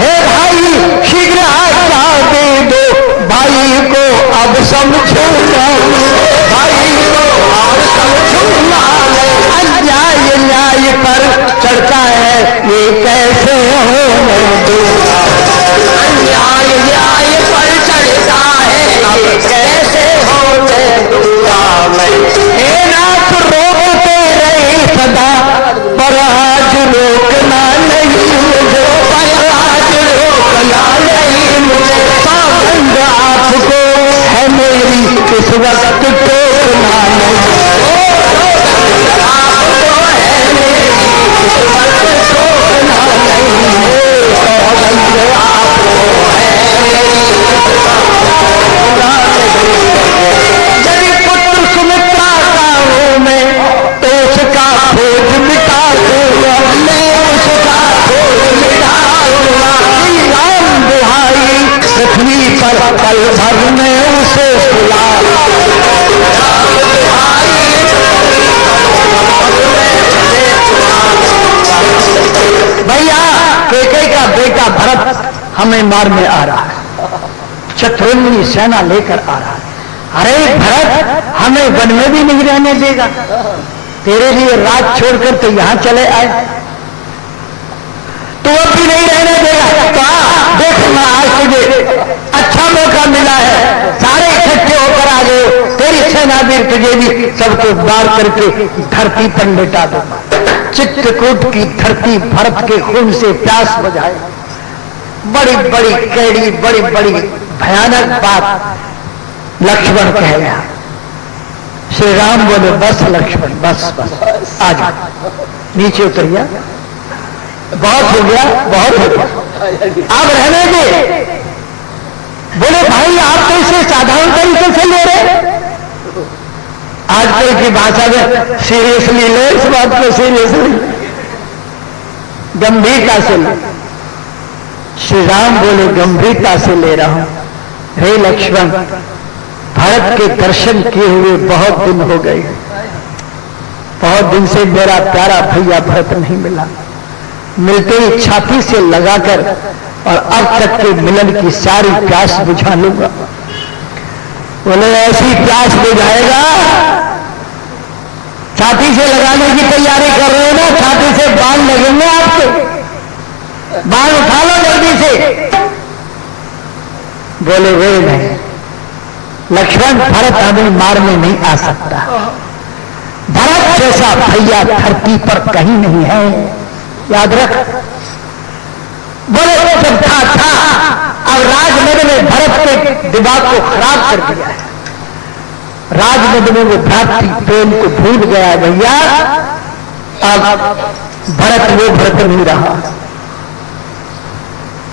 हे भाई शीघ्र आज्ञा दे दो, भाई को अब समझूंगा, भाई को अब समझूंगा। अन्याय न्याय पर चढ़ता है, ये कैसे होने दूंगा। अन्याय न्याय पर चढ़ता है, ये कैसे होने दूंगा मैं। हे नाथ रोकते रहे सदा, पर आज रोकना नहीं मुझे, पर आज रोकना नहीं मुझे। पाबंद आपको है मेरी इस वक्त टोकना नहीं, आपको है मेरी इस वक्त टोकना नहीं। पाबंद आपको है मेरी इस वक्त टोकना नहीं। यदि पुत्र सुमित्रा का हूं मैं तो उसका खोज मिटा दूंगा, मैं उसका खोज मिटा दूंगा। राम दुहाई पृथ्वी पर पल भर में उसे सुला, राम दुहाई भैया कैकेयी का बेटा भरत हमें मारने आ रहा है, चतुरंगनी सेना लेकर आ रहा है। अरे भरत हमें वन में भी नहीं रहने देगा, तेरे लिए राज छोड़कर तो यहां चले आए, तू अब भी नहीं रहने देगा। कहा देखना आज तुझे अच्छा मौका मिला है, सारे इकट्ठे होकर आ गए, तेरी सेना भी तुझे भी सबको बार करके धरती पर लेटा दो। चित्रकूट की धरती भरत के खून से प्यास बुझाए। बड़ी बड़ी कैड़ी, बड़ी बड़ी भयानक बात लक्ष्मण कह गया। श्री राम बोले बस लक्ष्मण बस बस, आ जा नीचे उतरिया, बहुत हो गया बहुत हो गया, आप रहने दे। बोले भाई आप तो इसे साधारण तरीके से ले रहे, आजकल की भाषा में सीरियसली ले, इस बात को सीरियसली गंभीरता से ले। श्री राम बोले गंभीरता से ले रहा हूं। हे लक्ष्मण, भरत के दर्शन किए हुए बहुत दिन हो गए, बहुत दिन से मेरा प्यारा भैया भरत नहीं मिला। मिलते ही छाती से लगाकर और अब तक के मिलन की सारी प्यास बुझा लूंगा। बोले ऐसी प्यास बुझाएगा, छाती से लगाने की तैयारी कर रहे हो ना, छाती से बाण लगेंगे आपके, बाण उठा लो जल्दी से। बोले वे नहीं लक्ष्मण, भरत हमें मारने नहीं आ सकता, भरत जैसा भैया धरती पर कहीं नहीं है, याद रख। बोले जब था अब राजनगर में भरत के दिमाग को खराब कर दिया है, राजनगर में वो भ्रातृ प्रेम को भूल गया भैया, अब भरत वो भरत नहीं रहा।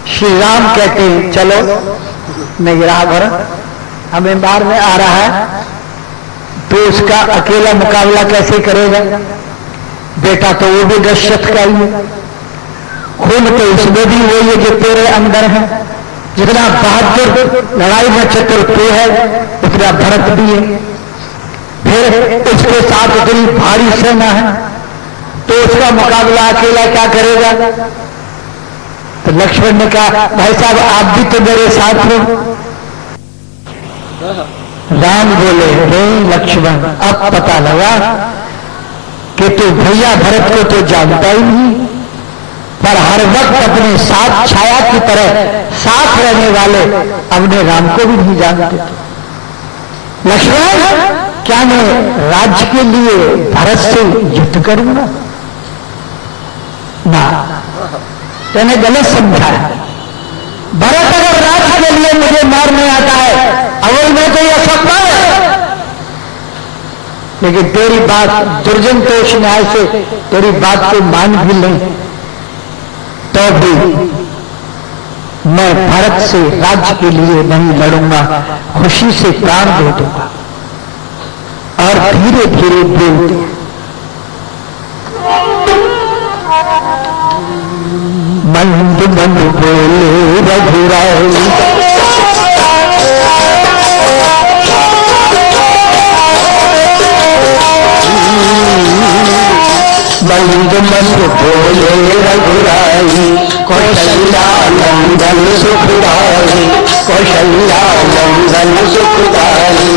श्री राम कहते हैं चलो नहीं रहा भरत, हमें मारने आ रहा है, तो उसका अकेला मुकाबला कैसे करेगा? बेटा तो वो भी दशरथ का ही है, खून तो उसमें भी वही है जो तेरे अंदर है, जितना बहादुर लड़ाई में चतुर तू है उतना भरत भी है। फिर उसके साथ इतनी भारी सेना है तो उसका मुकाबला अकेला क्या करेगा? तो लक्ष्मण ने कहा भाई साहब आप भी तो मेरे साथ हो। राम बोले रे लक्ष्मण अब पता लगा कि तू भैया भरत को तो जानता ही नहीं, पर हर वक्त अपने साथ छाया की तरह साथ रहने वाले अपने राम को भी नहीं जानते। लक्ष्मण क्या मैं राज्य के लिए भरत से युद्ध करूंगा? ना, तूने गलत समझा है। भरत अगर राज्य के लिए मुझे मारने आता है अवल में तो यह सफल है, लेकिन तेरी बात दुर्जन तोष न्याय से तेरी बात को मान भी लें तो भी मैं भारत से राज्य के लिए नहीं लड़ूंगा, खुशी से प्राण दे दूंगा। और धीरे धीरे बोलते मंद मंद बोले रघुराई, मंद मंद बोले रघुराई, कौशल्या नंदन सुखदाई, कौशल्या नंदन सुखदाई।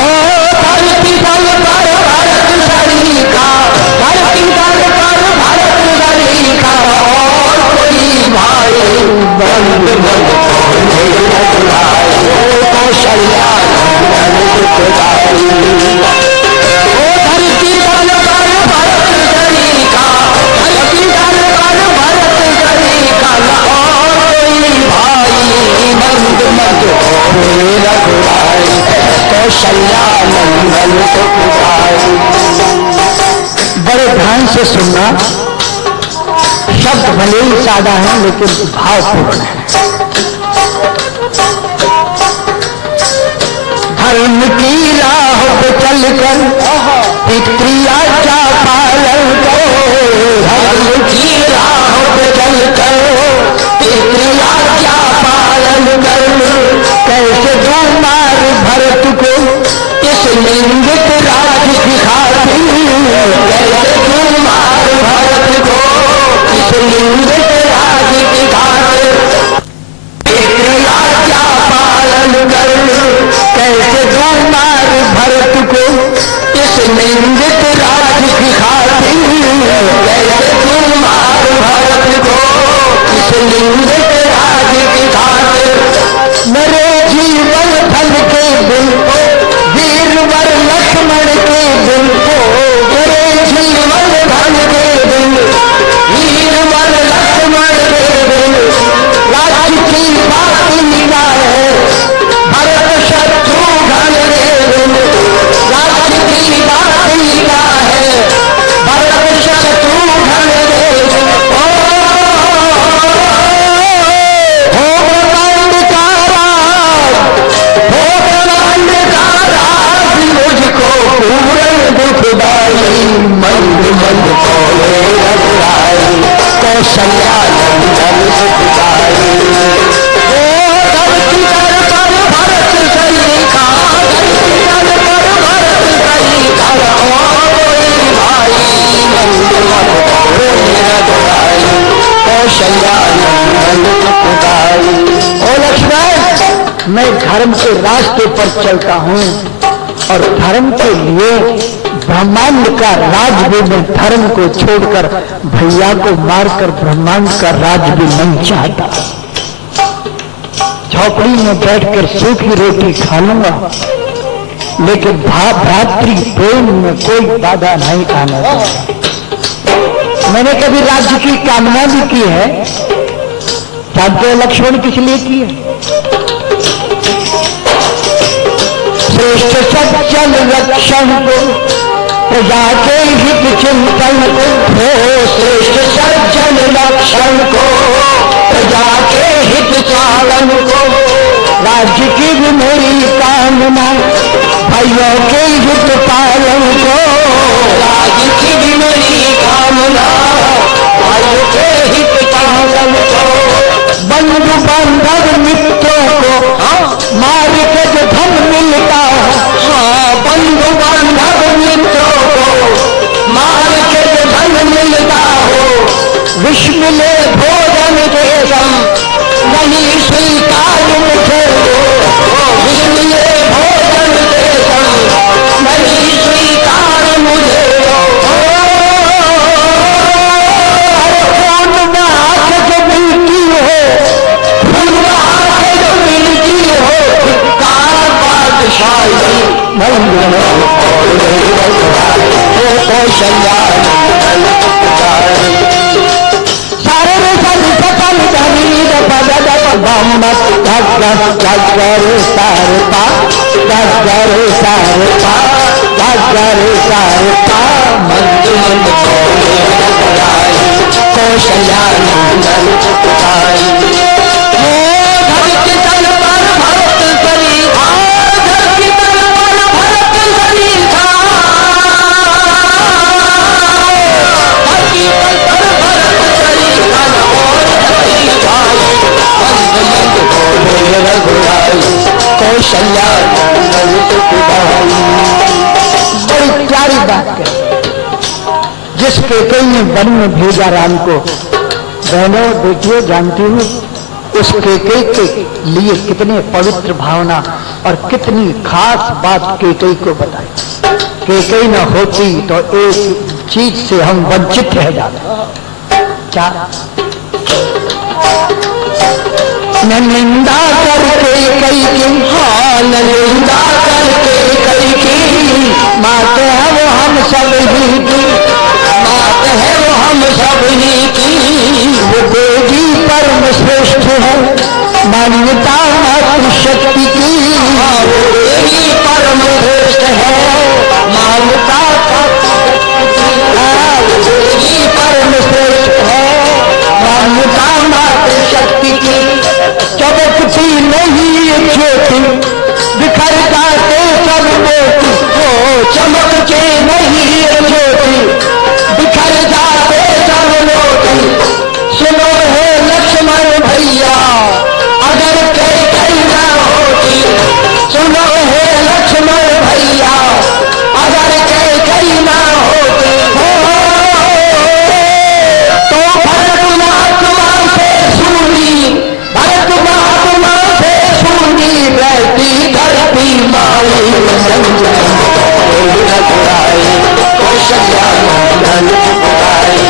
ओ धरती तल पर भारत सरीखा, धरती तल पर भारत सरीखा, और कोई भाई मंद मंद बोले रघुराई, कौशल्या नंदन सुखदाई। ओ धरती तल पर भारत सरीखा, धरती तल पर भारत सरीखा, और कोई भाई मंद मंद बोले रघुराई, कौशल्या नंदन सुखदाई। बड़े ध्यान से सुनना, शब्द भले ही सादा है लेकिन भावपूर्ण है। धर्म की राह पे चलकर पितृआज्ञा पालन करो, धर्म की राह पे चलकर पितृआज्ञा पालन करो। कैसे दुमार भरत को इस लिंगित राज दिखाती, कैसे दुमार भरत को इस लिंगित राज दिखाते, पितृआज्ञा पालन करो। कैसे दुमार भरत को इस लिंगित राज दिखाती, कैसे दुमार भरत को इस लिंगित राज दिखाते। मेरे जीवन फल के बिन को वीरवर लक्ष्मण के बिन को, मेरे जीवन फल के बिन वीरवर लक्ष्मण के बिन राज्य की बात लीला है, भरत शत्रुघ्न के बिन राज्य की बात लीला है, भरत शत्रुघ्न के बिन। हो ब्रह्मांड का राज, हो ब्रह्मांड का राज, मुझको पूर्ण दुखदाई, मंद मंद बोले रघुराई, कौशल्या नंदन सुखदाई। ओ धरती तल पर भारत सरीखा, धरती तल पर भारत सरीखा, और कोई भाई मंद मंद बोले रघुराई, कौशल्या नंदन सुखदाई। ओ लक्ष्मण, मैं धर्म के रास्ते पर चलता हूँ और धर्म के लिए ब्रह्मांड का राज भी मैं धर्म को छोड़कर भैया को मारकर ब्रह्मांड का राज भी नहीं चाहता। झोपड़ी में बैठकर सूखी रोटी खा लूंगा लेकिन भ्रातृ प्रेम में कोई बाधा नहीं आने दूंगा। मैंने कभी राज्य की कामना भी की है, जानते हो लक्ष्मण किस लिए की है? श्रेष्ठ सज्जन रक्षण को, प्रजा के हित चिंतन को, श्रेष्ठ सज्जन रक्षण को, प्रजा के हित चालन को, राज्य की भी मेरी कामना, भाइयों के हित पालन को, राज्य की भी मेरी कामना, भाइयों के हित पालन को, बंधु बांधव कौशल्या सारे रे सारे सकल धनी पद बम्बत धगर सारपा धगर सारपा धगर सारपा मंद मंद कौशल्या नंदन पुकारी धरती तल पर भरत करी धरती तल पर भरत करी धरती तल पर भरत करी कौशल्या बड़ी प्यारी बात है जिसके कई ने वन में भेजा राम को। बहनों देखिए, जानती हूँ उसके कई के लिए कितने पवित्र भावना और कितनी खास बात केकई को बताई। केकई न होती तो एक चीज से हम वंचित रह जाते। क्या? निंदा करके कई की हाल निंदा करके कई की मात है वो हम सब ही की मात है वो हम सब ही की वो देवी परम श्रेष्ठ है मान्यता मातृशक्ति की वो देवी परम श्रेष्ठ है मान्यता देवी परम श्रेष्ठ है मान्यता मातृशक्ति की चमकती नहीं ज्योति बिखर जाते सब मोती हो चमकते नहीं ज्योति बिखर जाते सब मोती सुनो है लक्ष्मण भैया अगर कई न होती सुनो है लक्ष्मण भैया अगर कई न होती तो भरत महात्मा से सुनी भरत महात्मा से सुनी रहती धरती माई कौशल्या नंदन पुकारी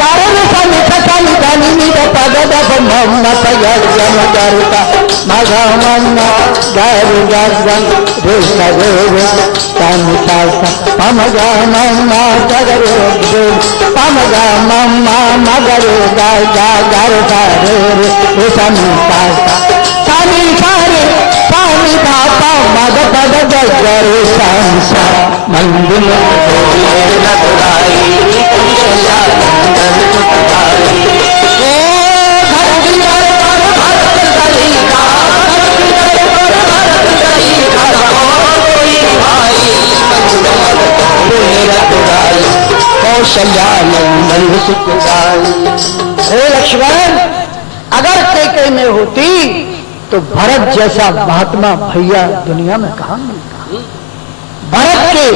कारण समित धनी पद मत गर्जन करता मघ मन्ना गर गर्जन पम मम्मा जगर पम मम्मा मगर गर समिता सानी सारे पानी पापा मद पद जगर संसा मंदिर कौशल्या नंदन सुखदाई। हे लक्ष्मण, अगर केकई में होती तो भरत जैसा महात्मा भैया दुनिया में कहां मिलता। भरत के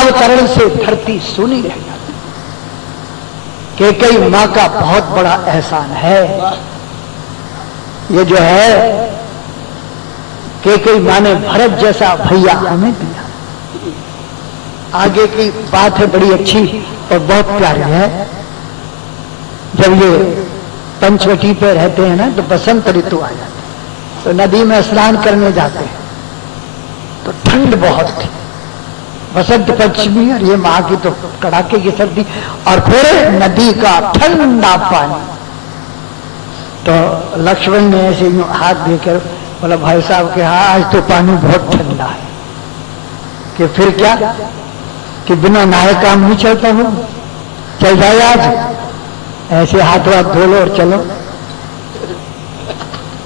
अवतरण से धरती सुनी रह जाती। केकई माँ का बहुत बड़ा एहसान है। ये जो है केकई माँ ने भरत जैसा भैया हमें दिया। आगे की बात है बड़ी अच्छी और बहुत प्यारी है। जब ये पंचवटी पे रहते हैं ना तो बसंत ऋतु आ जाती है, तो नदी में स्नान करने जाते हैं तो ठंड बहुत थी। बसंत पंचमी और ये माँ की तो कड़ाके की सर्दी और फिर नदी का ठंडा पानी। तो लक्ष्मण ने ऐसे यूं हाथ देकर बोला, भाई साहब के हाँ आज तो पानी बहुत ठंडा है। कि फिर क्या कि बिना नहाए काम नहीं चलता हो, चल जाए आज। ऐसे हाथ वाथ धो लो और चलो।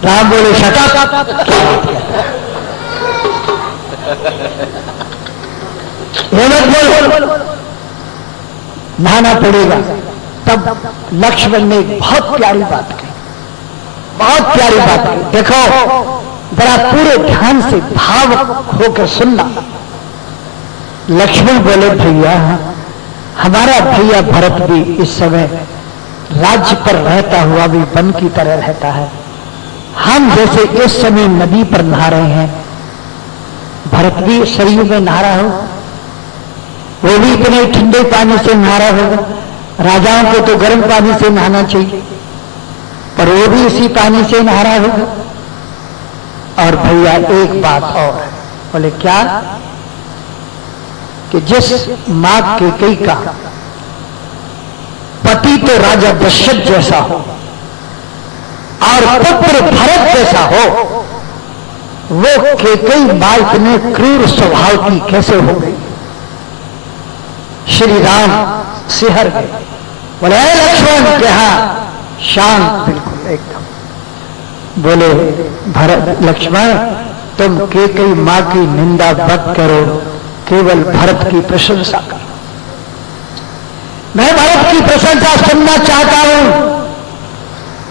राम बोले शटा हिम्मत बोलो नहाना पड़ेगा। तब लक्ष्मण ने बहुत प्यारी बात कही, बहुत प्यारी बात कही। देखो बड़ा पूरे ध्यान से भाव होकर सुनना। लक्ष्मण बोले, भैया हमारा भैया भरत भी इस समय राज्य पर रहता हुआ भी वन की तरह रहता है। हम जैसे इस समय नदी पर नहा रहे हैं, भरत भी सरयू में नहा रहा हो, वो भी इतने ठंडे पानी से नहा रहा होगा। राजाओं को तो गर्म पानी से नहाना चाहिए, पर वो भी इसी पानी से नहा रहा होगा। और भैया एक बात और, बोले क्या? कि जिस मां कैकेयी का पति तो राजा दशरथ जैसा हो और पुत्र भरत जैसा हो, वो कैकेयी मां इतने क्रूर स्वभाव की कैसे हो गई? श्री राम सिहर गए, बोले लक्ष्मण क्या? शांत बिल्कुल एकदम। बोले भरत लक्ष्मण तुम कैकेयी मां की निंदा मत करो, केवल भरत की प्रशंसा करो। मैं भरत की प्रशंसा सुनना चाहता हूं।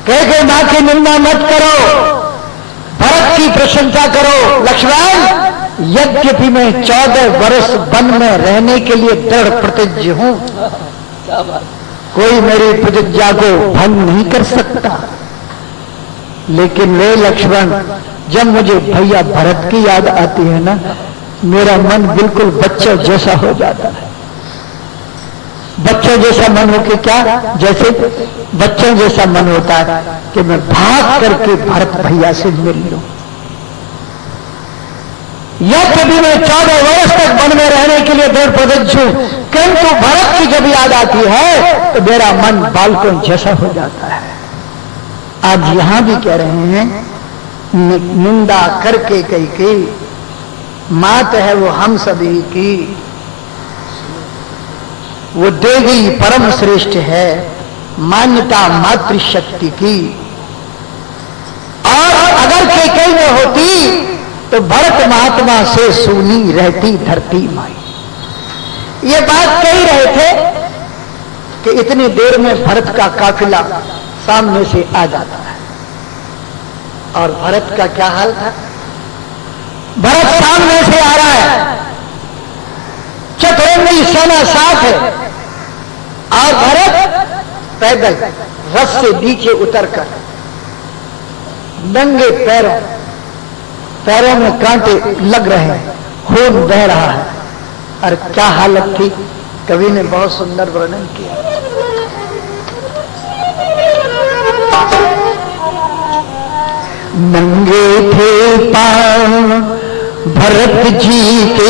कैकेयी मां की निंदा मत करो, भरत की प्रशंसा करो। लक्ष्मण यद्यपि मैं 14 वर्ष वन में रहने के लिए दृढ़ प्रतिज्ञ हूं, कोई मेरी प्रतिज्ञा को भंग नहीं कर सकता, लेकिन वे लक्ष्मण जब मुझे भैया भरत की याद आती है ना, मेरा मन बिल्कुल बच्चा जैसा हो जाता है। बच्चों जैसा मन हो के क्या? जैसे बच्चों जैसा मन होता है कि मैं भाग करके भरत भैया से मिल लूं। या कभी मैं 14 वर्ष तक वन में रहने के लिए दृढ़ प्रतिज्ञ हूं, किंतु भरत की जब याद आती है तो मेरा मन बालकों जैसा हो जाता है। आज यहां भी कह रहे हैं निंदा करके कैकेयी मात है वो हम सभी की, वो देवी परम श्रेष्ठ है, मान्यता मातृशक्ति की। और अगर कैकेयी में होती तो भरत महात्मा से सूनी रहती धरती माई। ये बात कह रहे थे कि इतनी देर में भरत का काफिला सामने से आ जाता है। और भरत का क्या हाल था? भरत सामने से आ रहा है, चतुरंगी सेना साथ है, और भरत पैदल रथ से नीचे उतरकर नंगे पैरों में कांटे लग रहे हैं, खून बह रहा है। और क्या हालत थी, कवि ने बहुत सुंदर वर्णन किया। नंगे थे पांव भरत जी के,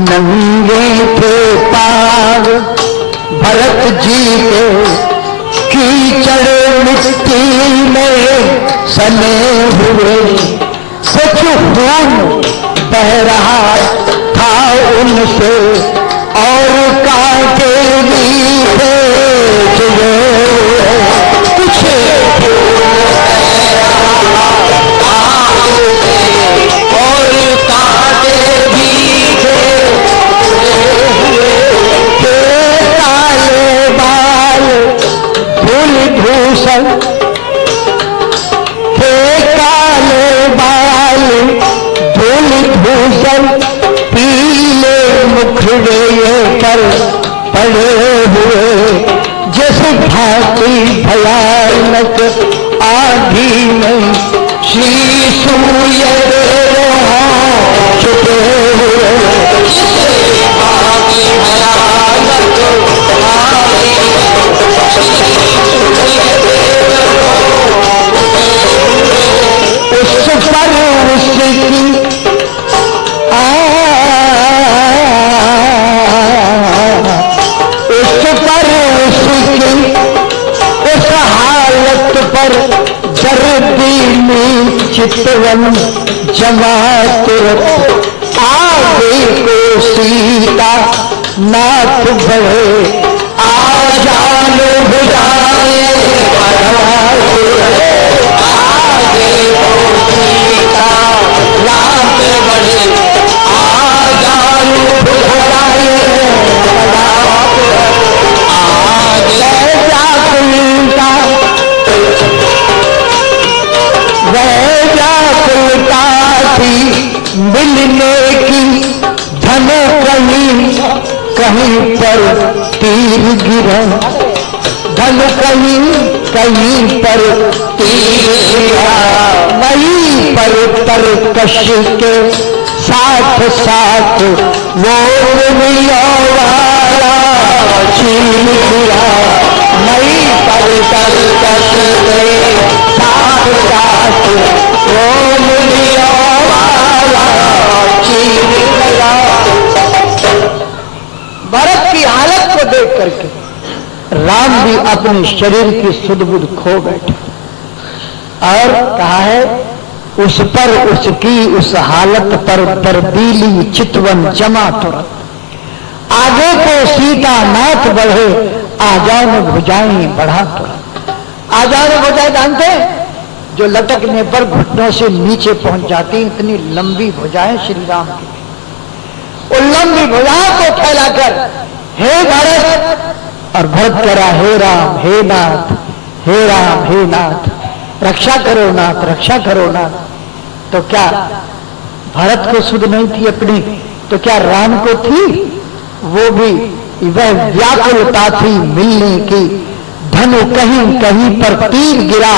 नंगे थे पांव भरत जी के, कीचड़ मिट्टी में सने हुए, कुछ खून बह रहा था उनसे, और कांटे भी थे जुए, कुछ और कांटे भी थे काले बाल धूल भूषण, थे काले बाल धूल भूषण, पीले मुखड़े पर पड़े हुए, जिस भांति भयानक आधी में श्री सूर्य छुपे हुए, उस पर उसकी उस हालत पर जर्दी में चितवन जमात, आगे को सीता नाथ बढ़े, आ जान बुझाए, आगे को सीता नाथ बढ़े, आ जान बुझाए, मिलने की धन कहीं पर तीर गिरा, धन कहीं पर तीर गिरा, वहीं पर तरकश के साथ साथ वो वाला छीन गिरा, वहीं प्यार कर कसते साथ साथ वो मुनियों वाला चीर गया। भरत की हालत को देख करके राम भी अपने शरीर की सुध बुध खो बैठे और कहा है उस पर उसकी उस हालत पर तरबीली चितवन जमा तुरंत, आगे को सीता नाथ बढ़े आजान भुजाएं बढ़ा तुरंत। आजान भुजाएं जानते जो लटकने पर घुटनों से नीचे पहुंच जाती, इतनी लंबी भुजाएं श्री राम की। उन लंबी भुजाओं को फैलाकर हे भरत, और भरत कह रहा हे राम हे नाथ, हे राम हे नाथ, रक्षा करो नाथ, रक्षा करो नाथ। तो क्या भरत को सुध नहीं थी अपनी, तो क्या राम को थी? वो भी वह व्याकुलता थी मिलने की, धनु कहीं कहीं पर तीर गिरा,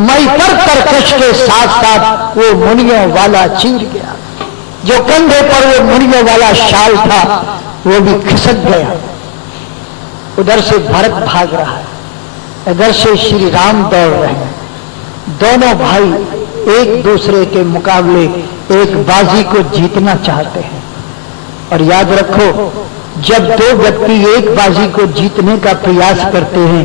मई पर तरकश के साथ साथ वो मुनियों वाला चीर गया। जो कंधे पर वो मुनियों वाला शाल था वो भी खिसक गया। उधर से भरत भाग रहा है, इधर से श्री राम दौड़ रहे हैं। दोनों भाई एक दूसरे के मुकाबले एक बाजी को जीतना चाहते हैं। और याद रखो, जब दो व्यक्ति एक बाजी को जीतने का प्रयास करते हैं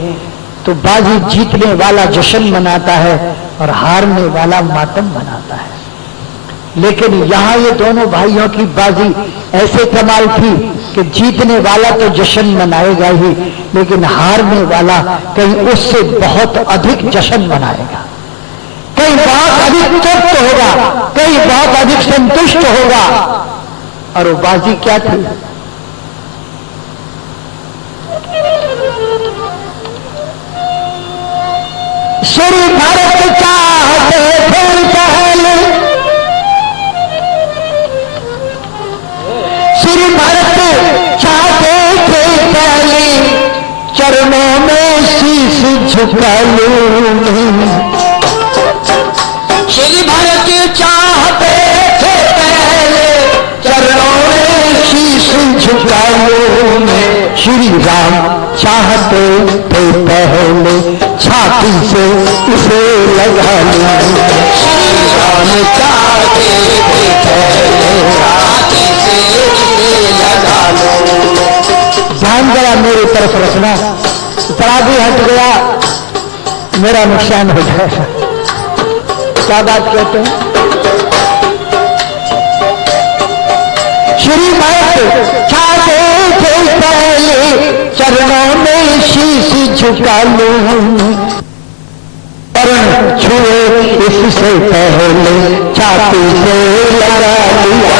तो बाजी जीतने वाला जश्न मनाता है और हारने वाला मातम मनाता है। लेकिन यहां ये दोनों भाइयों की बाजी ऐसे कमाल थी कि जीतने वाला तो जश्न मनाएगा ही, लेकिन हारने वाला कहीं उससे बहुत अधिक जश्न मनाएगा, कहीं बहुत अधिक तृप्त होगा, कहीं बहुत अधिक संतुष्ट होगा। और वो बाजी क्या थी? श्री भरत चाहते थे पहले, श्री भरत चाहते थे पहले चरणों में शीश झुका लूं। श्री भरत चाहते थे पहले चरणों में शीश झुका लूं। श्री राम चाहते थे पहले छाती से उसे लगा लूं। श्री राम चाहते थे पहले छाती से उसे लगा लूं। ध्यान जरा मेरी तरफ रखना, जरा भी हट गया मेरा नुकसान हो जाएगा। क्या बात कहते हैं? श्री भरत चाहते थे पहले चरणों में शीश झुका लूं। चरण छुए इससे पहले छाती से लगा लिया।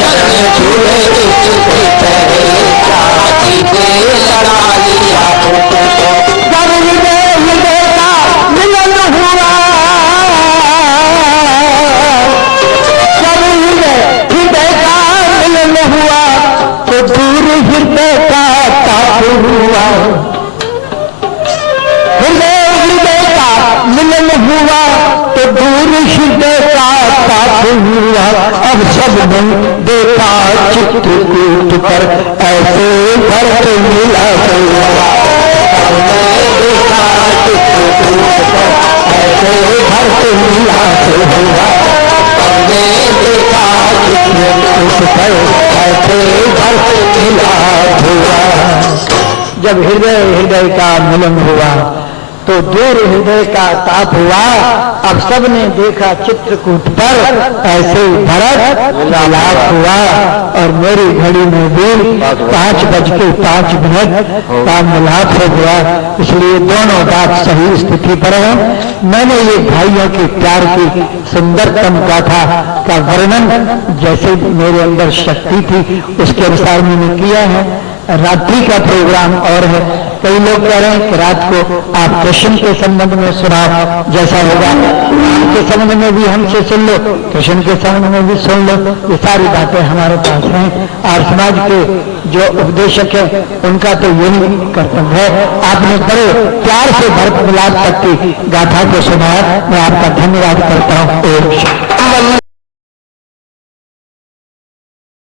चरण छुए इससे पहले छाती से लगा लिया। जब हृदय का मिलन हुआ, जब हृदय का मिलन हुआ तो दूर हृदय का ताप हुआ। हृदय का मिलन हुआ तो दूर हृदय का ताप हुआ। अब सबने देखा चित्रकूट पर ऐसे भरत मिला हुआ। देखा चित्रकूट पर ऐसे भरत मिला हुआ। देखा चित्रकूट पर ऐसे भरत मिला हुआ। जब हृदय का मिलन हुआ तो दूर हृदय का ताप हुआ। अब सबने देखा चित्रकूट पर ऐसे भरत मिलाप हुआ। और मेरी घड़ी में भी 5:05 का मिलाप हो गया। इसलिए दोनों बात सही स्थिति पर है। मैंने ये भाइयों के प्यार की सुंदरतम गाथा का वर्णन जैसे मेरे अंदर शक्ति थी उसके अनुसार मैंने किया है। रात्रि का प्रोग्राम और है। कई लोग कह रहे हैं कि रात को आप कृष्ण के संबंध में सुनाओ, जैसा होगा राम के संबंध में भी हमसे सुन लो, कृष्ण के संबंध में भी सुन लो। ये सारी बातें हमारे पास हैं। और समाज के जो उपदेशक है उनका तो यही कर्तव्य है। आपने बड़े प्यार से भरत मिलाप तक की गाथा को सुनाया, मैं आपका धन्यवाद करता हूँ।